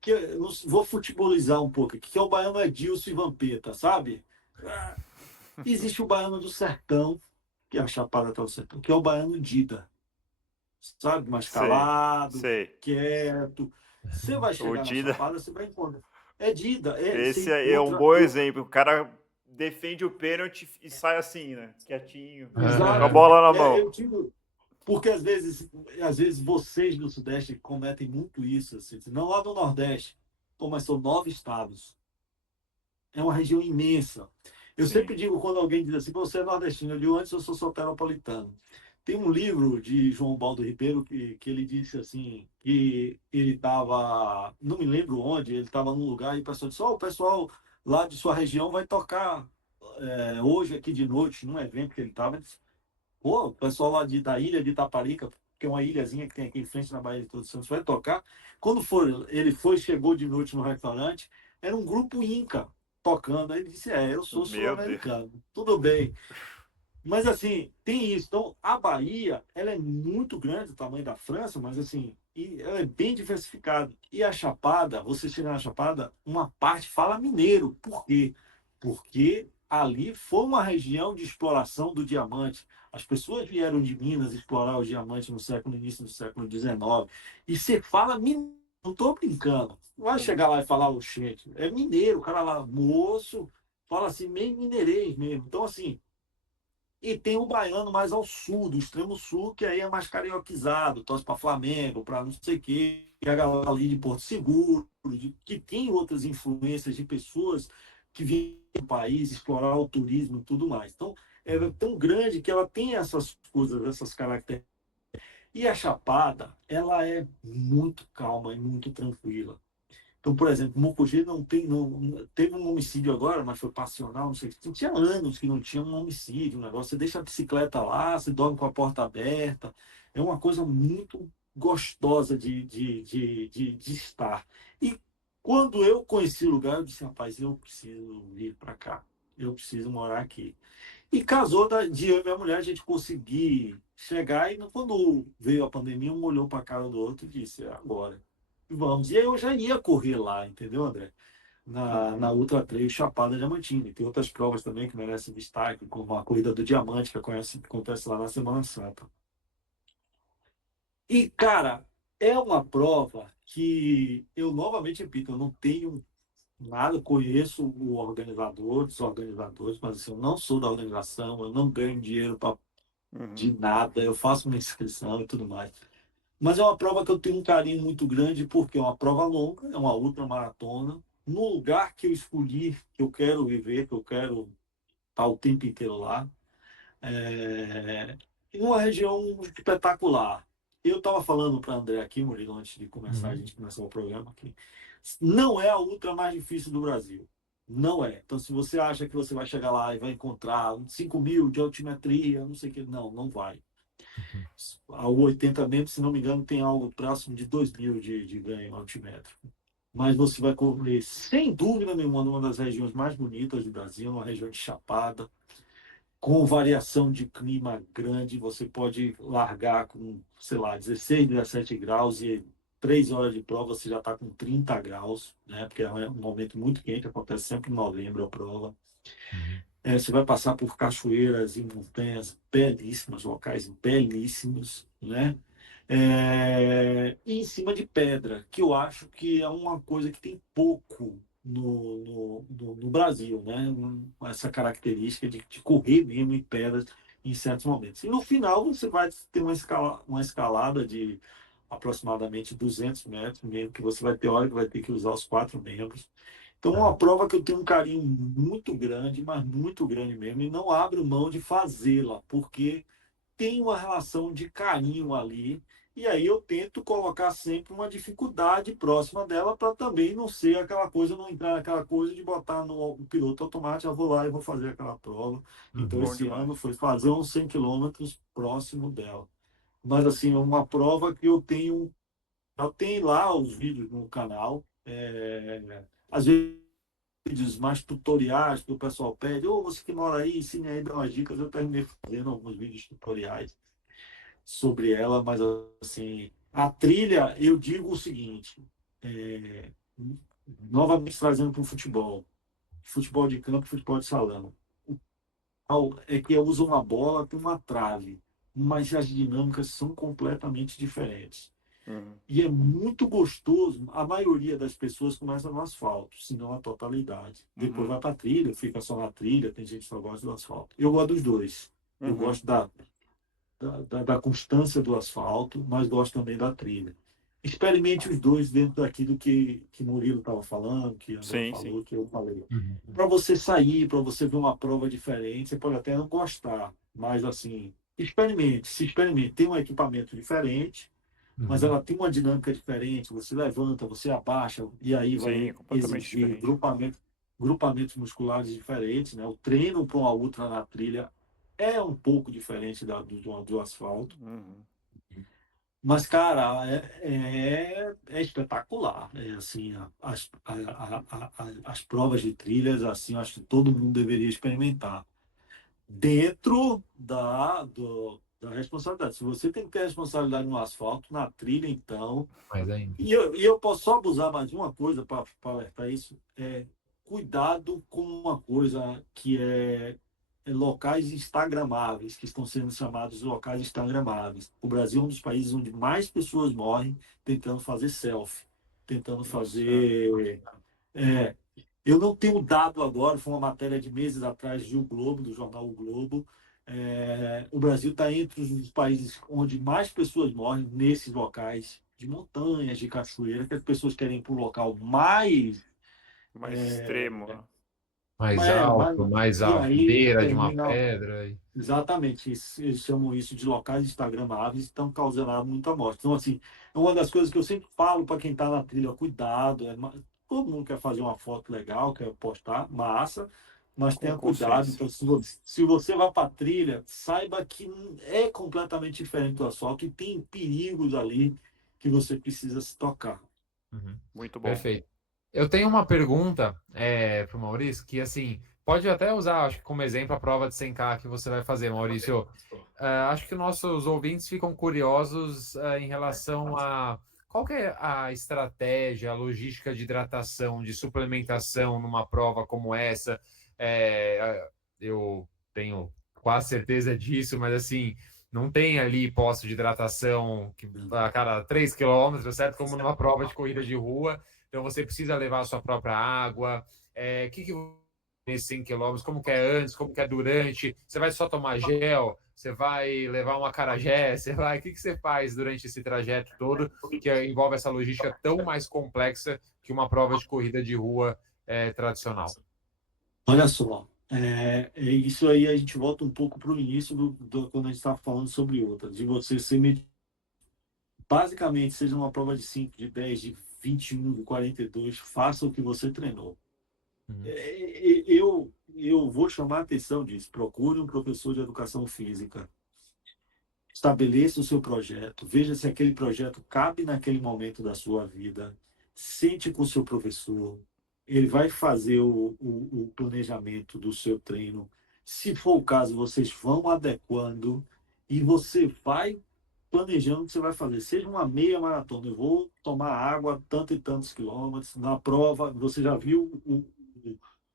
que eu vou futebolizar um pouco aqui, que é o baiano Edilson e Vampeta, sabe? Existe o baiano do sertão, que é a Chapada do Sertão, que é o baiano Dida, sabe? Mais Sei, calado, sei. quieto. Você vai O chegar na Dida, Chapada, você vai encontrar. É Dida, você esse é um encontra. bom exemplo. O cara defende o pênalti e sai assim, né? Quietinho, com a Exato. bola na mão. Eu digo, porque às vezes vocês do Sudeste cometem muito isso, assim, não lá no Nordeste. Pô, mas são 9 estados. É uma região imensa. Eu Sim. sempre digo, quando alguém diz assim, você é nordestino, eu digo, antes eu sou soteropolitano. Tem um livro de João Baldo Ribeiro que ele disse assim, que ele estava, não me lembro onde, ele estava num lugar e o pessoal disse, o pessoal lá de sua região vai tocar hoje aqui de noite, num evento que ele estava. Pô, o pessoal lá da ilha de Itaparica, que é uma ilhazinha que tem aqui em frente na Baía de Todos Santos, vai tocar. Quando ele foi, chegou de noite no restaurante, era um grupo Inca tocando. Aí ele disse, eu sou Meu Deus. sul-americano, tudo bem. Mas assim, tem isso. Então, a Bahia, ela é muito grande, o tamanho da França, mas assim, e ela é bem diversificada. E a Chapada, você chega na Chapada, uma parte fala mineiro. Por quê? Porque ali foi uma região de exploração do diamante. As pessoas vieram de Minas explorar o diamante no início do século XIX. E você fala mineiro, não estou brincando. Não vai chegar lá e falar o gente. É mineiro, o cara lá, moço, fala assim, meio mineirês mesmo. Então, assim, e tem o baiano mais ao sul, do extremo sul, que aí é mais carioquizado, torce para Flamengo, para não sei o quê, e a galera ali de Porto Seguro, que tem outras influências de pessoas que vêm do país explorar o turismo e tudo mais. Então, ela é tão grande que ela tem essas coisas, essas características. E a Chapada, ela é muito calma e muito tranquila. Então, por exemplo, Mucugê teve um homicídio agora, mas foi passional, não sei o que. Tinha anos que não tinha um homicídio, um negócio. Você deixa a bicicleta lá, você dorme com a porta aberta. É uma coisa muito gostosa de estar. E quando eu conheci o lugar, eu disse, rapaz, eu preciso vir para cá. Eu preciso morar aqui. E casou de eu e minha mulher, a gente conseguir chegar. E quando veio a pandemia, um olhou para a cara do outro e disse, "É agora. Vamos." E aí eu já ia correr lá, entendeu, André? Na Ultra Trail Chapada Diamantina. Tem outras provas também que merecem destaque, como a Corrida do Diamante, que acontece lá na Semana Santa. E, cara, é uma prova que eu novamente repito, eu não tenho nada, conheço o organizador, os organizadores, mas assim, eu não sou da organização, eu não ganho dinheiro de nada, eu faço minha inscrição e tudo mais. Mas é uma prova que eu tenho um carinho muito grande, porque é uma prova longa, é uma ultramaratona, no lugar que eu escolhi, que eu quero viver, que eu quero estar o tempo inteiro lá, em uma região espetacular. Eu estava falando para André aqui, Murilo, antes de começar, a gente começar o programa aqui, não é a ultra mais difícil do Brasil. Não é. Então, se você acha que você vai chegar lá e vai encontrar 5.000 de altimetria, não sei o que, não vai. A U80 mesmo, se não me engano, tem algo próximo de 2.000 de ganho altimétrico. Mas você vai correr, sem dúvida nenhuma, numa das regiões mais bonitas do Brasil, uma região de Chapada, com variação de clima grande. Você pode largar com, sei lá, 16, 17 graus e 3 horas de prova você já está com 30 graus, né? Porque é um momento muito quente, acontece sempre em novembro a prova. Você vai passar por cachoeiras e montanhas belíssimas, locais belíssimos, né? E em cima de pedra, que eu acho que é uma coisa que tem pouco no Brasil, né? Essa característica de correr mesmo em pedras em certos momentos. E no final você vai ter uma escalada de aproximadamente 200 metros, mesmo que você vai ter hora que vai ter que usar os 4 membros. Então, é uma prova que eu tenho um carinho muito grande, mas muito grande mesmo, e não abro mão de fazê-la, porque tem uma relação de carinho ali, e aí eu tento colocar sempre uma dificuldade próxima dela para também não ser aquela coisa, não entrar naquela coisa de botar no piloto automático, eu vou lá e vou fazer aquela prova. Então, Bom esse demais. ano foi fazer uns 100 quilômetros próximo dela. Mas, assim, é uma prova que eu tenho lá os vídeos no canal, às vezes vídeos mais tutoriais que o pessoal pede, ou você que mora aí, ensine aí, dá umas dicas. Eu terminei fazendo alguns vídeos tutoriais sobre ela, mas assim, a trilha, eu digo o seguinte, é, novamente trazendo para o futebol de campo, futebol de salão. É que eu uso uma bola com uma trave, mas as dinâmicas são completamente diferentes. E é muito gostoso. A maioria das pessoas começa no asfalto, se não a totalidade. Depois vai para a trilha, fica só na trilha. Tem gente que só gosta do asfalto. Eu gosto dos dois. Eu gosto da constância do asfalto, mas gosto também da trilha. Experimente os dois dentro daquilo que Murilo estava falando, que André Sim, sim. falou, que eu falei. Para você sair, para você ver uma prova diferente, você pode até não gostar, mas assim, se experimente. Tem um equipamento diferente, mas ela tem uma dinâmica diferente. Você levanta, você abaixa, e aí Sim, é vai completamente exigir diferente. grupamentos musculares diferentes, né? O treino para uma ultra na trilha é um pouco diferente do asfalto. Mas, cara, é espetacular. Assim, as provas de trilhas, assim, eu acho que todo mundo deveria experimentar. Dentro da responsabilidade. Se você tem que ter responsabilidade no asfalto, na trilha, então. Mais ainda. E eu posso só abusar mais de uma coisa para alertar isso: cuidado com uma coisa que é locais instagramáveis, que estão sendo chamados locais instagramáveis. O Brasil é um dos países onde mais pessoas morrem tentando fazer selfie, tentando fazer. É, eu não tenho dado agora, foi uma matéria de meses atrás do Globo, do jornal O Globo. O Brasil está entre os países onde mais pessoas morrem nesses locais de montanhas, de cachoeira, que as pessoas querem ir para um local mais. Mais extremo. Mais Mais, alto, mais e à aí beira de uma termina. pedra. Exatamente, eles chamam isso de locais instagramáveis e estão causando muita morte. Então, assim, é uma das coisas que eu sempre falo para quem está na trilha: cuidado, todo mundo quer fazer uma foto legal, quer postar, massa, mas Com tenha cuidado. consciência. Então, se você vai para trilha, saiba que é completamente diferente do asfalto e tem perigos ali que você precisa se tocar. Uhum. Muito bom. Perfeito. Eu tenho uma pergunta para o Maurício, que assim, pode até usar, acho que como exemplo, a prova de 100K que você vai fazer, Maurício. Acho que nossos ouvintes ficam curiosos em relação a qual que é a estratégia, a logística de hidratação, de suplementação numa prova como essa. Eu tenho quase certeza disso, mas assim, não tem ali posto de hidratação a cada 3 quilômetros, certo? Como numa prova de corrida de rua. Então você precisa levar a sua própria água. Que nesses 100 quilômetros, como que é antes, como que é durante? Você vai só tomar gel? Você vai levar um acarajé? O que você faz durante esse trajeto todo que envolve essa logística tão mais complexa que uma prova de corrida de rua tradicional? Olha só, isso aí a gente volta um pouco para o início quando a gente estava falando sobre outras, de você ser basicamente, seja uma prova de 5, de 10, de 21, de 42, faça o que você treinou. Uhum. Eu vou chamar a atenção disso. Procure um professor de educação física. Estabeleça o seu projeto. Veja se aquele projeto cabe naquele momento da sua vida. Sente com o seu professor. Ele vai fazer o planejamento do seu treino. Se for o caso, vocês vão adequando e você vai planejando o que você vai fazer. Seja uma meia maratona, eu vou tomar água tanto e tantos quilômetros. Na prova, você já viu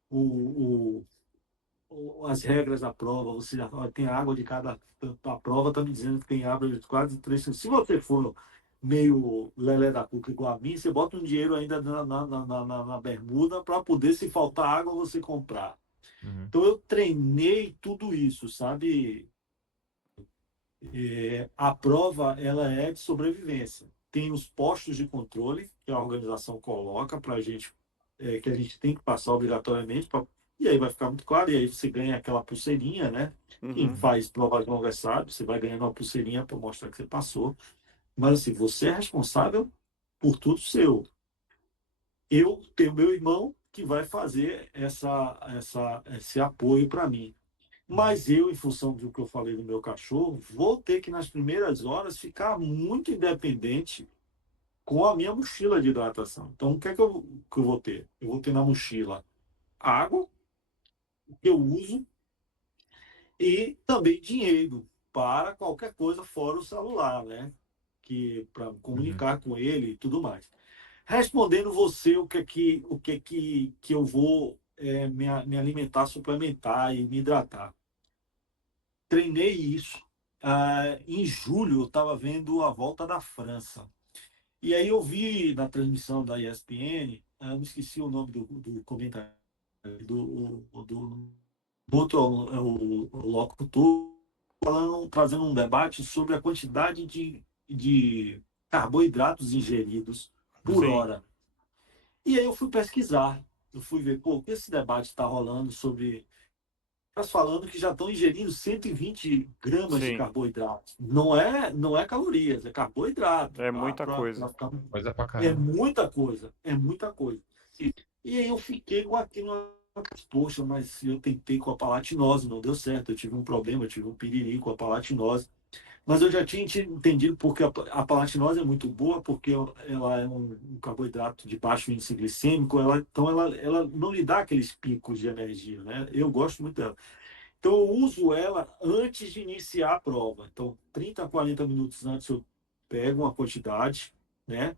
o, as regras da prova, você já tem água de cada. A prova está me dizendo que tem água de quase 3. Se você for meio lelé da cuca igual a mim, você bota um dinheiro ainda na bermuda para poder, se faltar água, você comprar. Uhum. Então eu treinei tudo isso, sabe? A prova ela é de sobrevivência. Tem os postos de controle que a organização coloca para a gente, que a gente tem que passar obrigatoriamente, e aí vai ficar muito claro, e aí você ganha aquela pulseirinha, né? Quem Uhum. faz provas longas sabe, você vai ganhando uma pulseirinha para mostrar que você passou. Mas assim, você é responsável por tudo seu. Eu tenho meu irmão que vai fazer esse apoio para mim. Uhum. Mas eu, em função do que eu falei do meu cachorro, vou ter que, nas primeiras horas, ficar muito independente com a minha mochila de hidratação. Então, o que é que eu vou ter? Eu vou ter na mochila água, que eu uso, e também dinheiro para qualquer coisa fora o celular, né? Que para Uhum. comunicar com ele e tudo mais. Respondendo você, que eu vou me alimentar, suplementar e me hidratar. Treinei isso. Em julho, eu estava vendo a volta da França. E aí eu vi na transmissão da ESPN, eu me esqueci o nome do comentário, do outro, o locutor, trazendo um debate sobre a quantidade de carboidratos ingeridos por Sim. hora. E aí eu fui pesquisar, eu fui ver, pô, esse debate está rolando sobre caras falando que já estão ingerindo 120 gramas de Sim. carboidrato. Não é calorias, é carboidrato. É muita coisa. Ficar... Coisa pra É caramba. muita coisa, é muita coisa. E aí eu fiquei com aquilo, poxa, mas eu tentei com a palatinose, não deu certo. Eu tive um problema, eu tive um piriri com a palatinose. Mas eu já tinha entendido porque a palatinose é muito boa, porque ela é um carboidrato de baixo índice glicêmico, então ela não lhe dá aqueles picos de energia, né? Eu gosto muito dela. Então, eu uso ela antes de iniciar a prova. Então, 30 a 40 minutos antes, eu pego uma quantidade, né?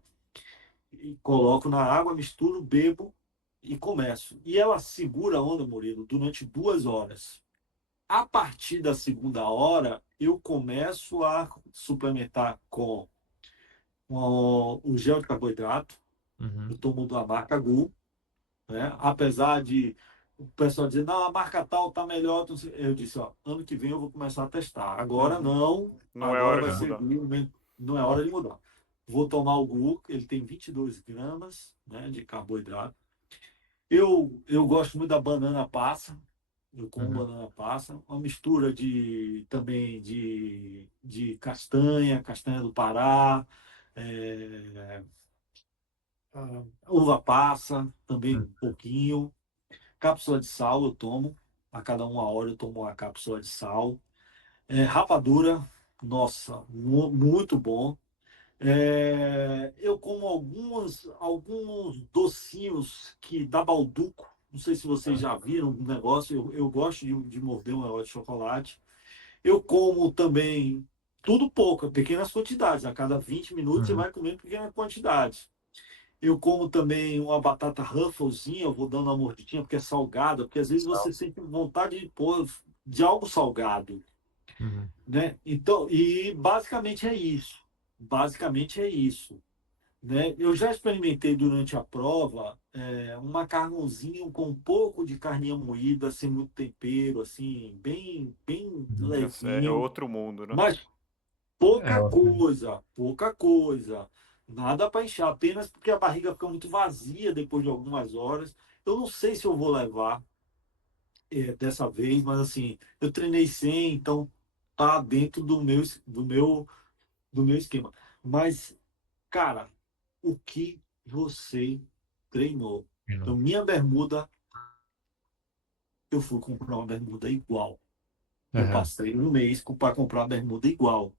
E coloco na água, misturo, bebo e começo. E ela segura a onda, Murilo, durante 2 horas. A partir da segunda hora, eu começo a suplementar com o gel de carboidrato. Eu Uhum. tomo da marca Gu, né? Apesar de o pessoal dizer, não, a marca tal tá melhor. Eu disse, ó, ano que vem eu vou começar a testar. Agora Uhum. não, Não é agora hora vai de Tá. ser mudar. Gu, não é hora de mudar. Vou tomar o Gu, ele tem 22 gramas, né, de carboidrato. Eu gosto muito da banana passa, eu como Uhum. banana passa, uma mistura também de castanha do Pará, é, Uva passa, também Hum. um pouquinho. Cápsula de sal eu tomo. A cada 1 hora eu tomo uma cápsula de sal. Rapadura, nossa, muito bom. Eu como alguns docinhos que da Balduco. Não sei se vocês já viram um negócio. Eu gosto de morder um negócio de chocolate. Eu como também tudo pouco, pequenas quantidades. A cada 20 minutos você Uhum. vai comer pequenas quantidades. Eu como também uma batata Rufflezinha, eu vou dando uma mordidinha porque é salgada, porque às vezes você sente vontade de pôr de algo salgado, Uhum. né? Então, e basicamente é isso. Basicamente é isso, né? Eu já experimentei durante a prova um macarrãozinho com um pouco de carninha moída, sem muito tempero, assim, bem Uhum. É levinho, outro mundo, né? mas É, pouca ó, coisa, pouca coisa. Nada para encher, apenas porque a barriga fica muito vazia depois de algumas horas. Eu não sei se eu vou levar dessa vez, mas assim, eu treinei sem, então tá dentro do meu esquema. Mas, cara, o que você treinou? Então, minha bermuda, eu fui comprar uma bermuda igual. Eu Aham. passei um mês para comprar a bermuda igual.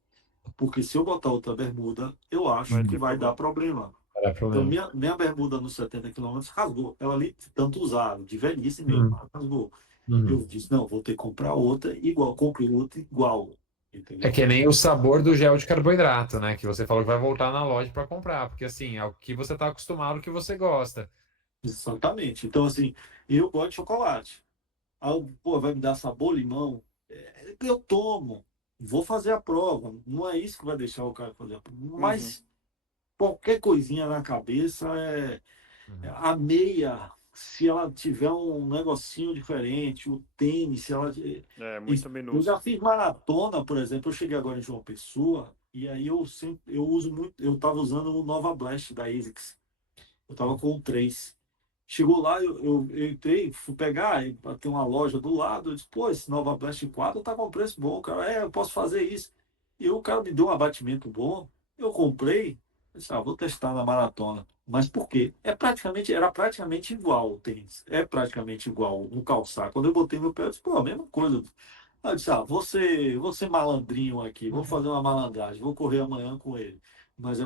Porque se eu botar outra bermuda, eu acho Vai que ter vai dar problema. problema. Não dá Então, problema. minha bermuda nos 70 quilômetros rasgou. Ela ali, tanto usada, de velhice mesmo, Uhum. rasgou. Uhum. Eu disse, não, vou ter que comprar outra igual. Comprei outra igual. É Entendeu? que nem o sabor do gel de carboidrato, né? Que você falou que vai voltar na loja para comprar, porque assim, é o que você está acostumado, o que você gosta. Exatamente. Então, assim, eu gosto de chocolate. Aí, pô, vai me dar sabor limão? Eu tomo. Vou fazer a prova. Não é isso que vai deixar o cara fazer a prova. Uhum. Mas qualquer coisinha na cabeça Uhum. a meia, se ela tiver um negocinho diferente, o tênis, se ela. É muito Eu já minúsculo. fiz maratona, por exemplo, eu cheguei agora em João Pessoa, e aí eu uso muito, eu estava usando o Nova Blast da ASICS. Eu estava com o 3. Chegou lá, eu entrei, fui pegar, e tem uma loja do lado, eu disse, pô, esse Nova Blast 4 tá com preço bom, cara. Eu posso fazer isso. E o cara me deu um abatimento bom, eu comprei, eu disse, vou testar na maratona. Mas por quê? Era praticamente igual o tênis. É praticamente igual no calçar. Quando eu botei meu pé, eu disse, pô, a mesma coisa. Aí eu disse, vou ser malandrinho aqui, vou fazer uma malandragem, vou correr amanhã com ele. Mas,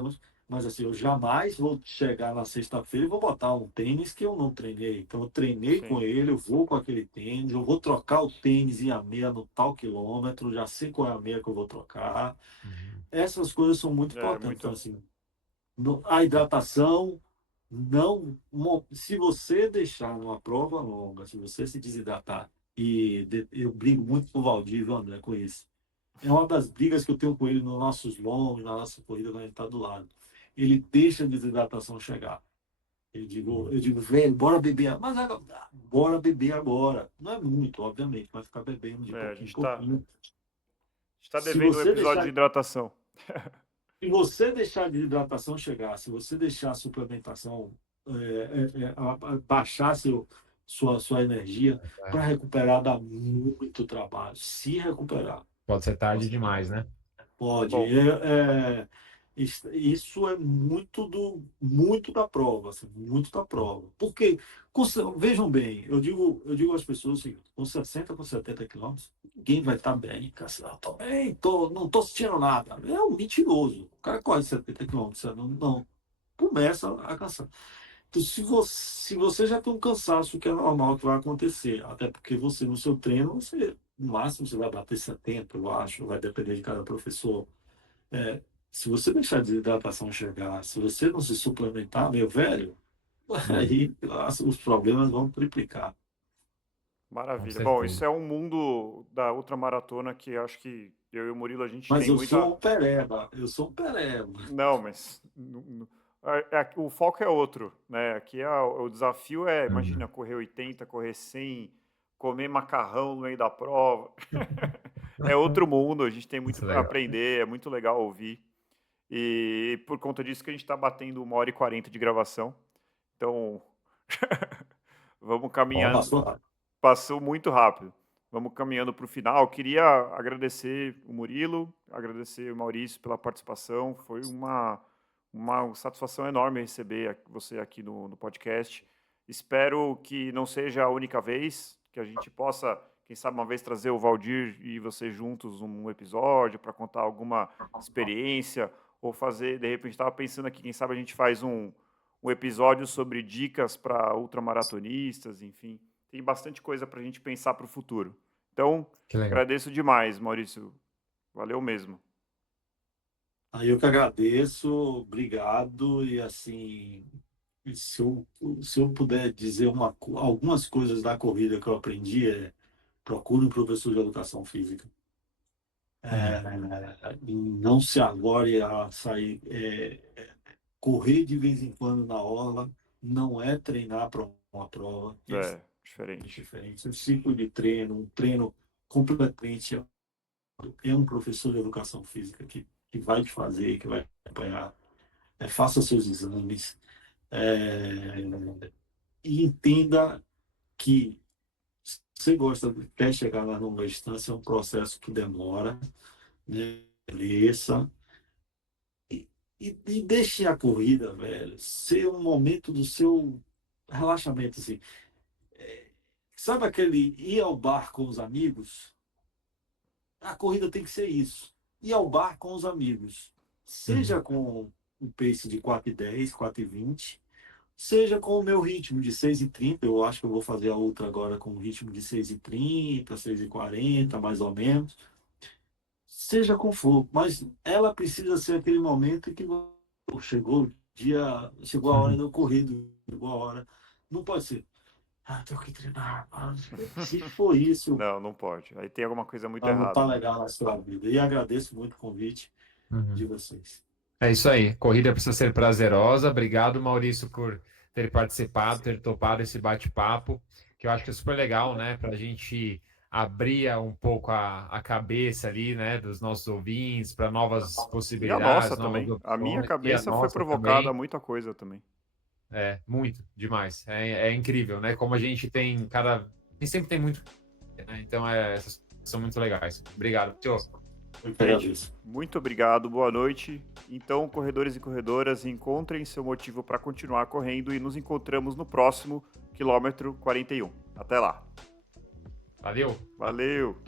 mas assim, eu jamais vou chegar na sexta-feira e vou botar um tênis que eu não treinei. Então eu treinei com Sim. ele, eu vou com aquele tênis, eu vou trocar o tênis e a meia no tal quilômetro, já sei qual é a meia que eu vou trocar. Uhum. Essas coisas são muito É importantes. Então, muito. assim, a hidratação, não. Se você deixar numa prova longa, se você se desidratar, eu brigo muito com o Valdir, viu, André, com isso. É uma das brigas que eu tenho com ele nos nossos longos, na nossa corrida, quando ele está do lado. Ele deixa a desidratação chegar. Eu digo, velho, bora beber. Mas bora beber agora. Não é muito, obviamente, vai ficar bebendo de A pouquinho em gente tá, pouquinho. devendo um Se episódio de hidratação. você deixar a desidratação chegar, se você deixar a suplementação baixar sua energia, para É. recuperar dá muito trabalho. Se recuperar. Pode ser tarde demais, né? Pode. Bom, Isso é muito da prova, assim, muito da prova. Porque, vejam bem, eu digo às pessoas o seguinte, com 60, com 70 quilômetros, ninguém vai estar bem, cara. Tô bem, não estou sentindo nada. É um mentiroso. O cara corre 70 quilômetros, não começa a cansar. Então, se você já tem um cansaço, que é normal que vai acontecer, até porque você no seu treino, no máximo você vai bater 70, eu acho, vai depender de cada professor. É, se você deixar a desidratação chegar, se você não se suplementar, meu velho, Uhum. aí os problemas vão triplicar. Com maravilha. Bom, certeza. isso é um mundo da ultramaratona que acho que eu e o Murilo a gente Mas tem eu muita. sou um pereba, eu sou um pereba. Não, mas o foco é outro, né? Aqui o desafio é, imagina, Uhum. correr 80, correr 100, comer macarrão no meio da prova. É outro mundo, a gente tem muito Isso é para legal. aprender, é muito legal ouvir. E por conta disso que a gente está batendo 1h40 de gravação. Então, vamos Ó, caminhando. passou rápido. Passou muito rápido. Vamos caminhando para o final. Queria agradecer o Murilo, agradecer o Maurício pela participação. Foi uma satisfação enorme receber você aqui no podcast. Espero que não seja a única vez, que a gente possa, quem sabe, uma vez trazer o Valdir e você juntos num episódio para contar alguma experiência, ou fazer, de repente, estava pensando aqui, quem sabe a gente faz um episódio sobre dicas para ultramaratonistas, enfim. Tem bastante coisa para a gente pensar para o futuro. Então, Que legal. agradeço demais, Maurício. Valeu mesmo. Aí eu que agradeço, obrigado. E assim, se eu puder dizer algumas coisas da corrida que eu aprendi, procure um professor de educação física. E não se agore a sair. Correr de vez em quando na orla não é treinar para uma prova. É Diferente. diferente. Um ciclo de treino, um treino completamente. É um professor de educação física que vai te fazer, que vai acompanhar. Faça seus exames. E entenda que você quer chegar na longa distância, é um processo que demora, né? Beleza. E deixe a corrida, velho, ser um momento do seu relaxamento, assim. Sabe aquele ir ao bar com os amigos? A corrida tem que ser isso. Ir ao bar com os amigos. Seja com um pace de 4:10, 4:20, seja com o meu ritmo de 6:30. Eu acho que eu vou fazer a outra agora com um ritmo de 6:30, 6:40, mais ou menos. Seja como for, mas ela precisa ser aquele momento que chegou o dia, chegou a hora de eu correr, chegou a hora. Não pode ser. Tenho que treinar. Se for isso, Não pode. Aí tem alguma coisa muito não errada. tá legal na sua vida. E agradeço muito o convite de vocês. É isso aí. Corrida precisa ser prazerosa. Obrigado, Maurício, por ter participado, ter topado esse bate-papo, que eu acho que é super legal, né? Para a gente abrir um pouco a cabeça ali, né? Dos nossos ouvintes, para novas E a possibilidades, nossa novas também. A minha opções. E a cabeça foi nossa provocada também. a muita coisa também. Muito, demais. É incrível, né? Como a gente tem cada. Nem sempre tem muito. Né? Então, essas são muito legais. Obrigado, senhor. Gente, muito obrigado, boa noite. Então, corredores e corredoras, encontrem seu motivo para continuar correndo e nos encontramos no próximo quilômetro 41. Até lá. Valeu. Valeu.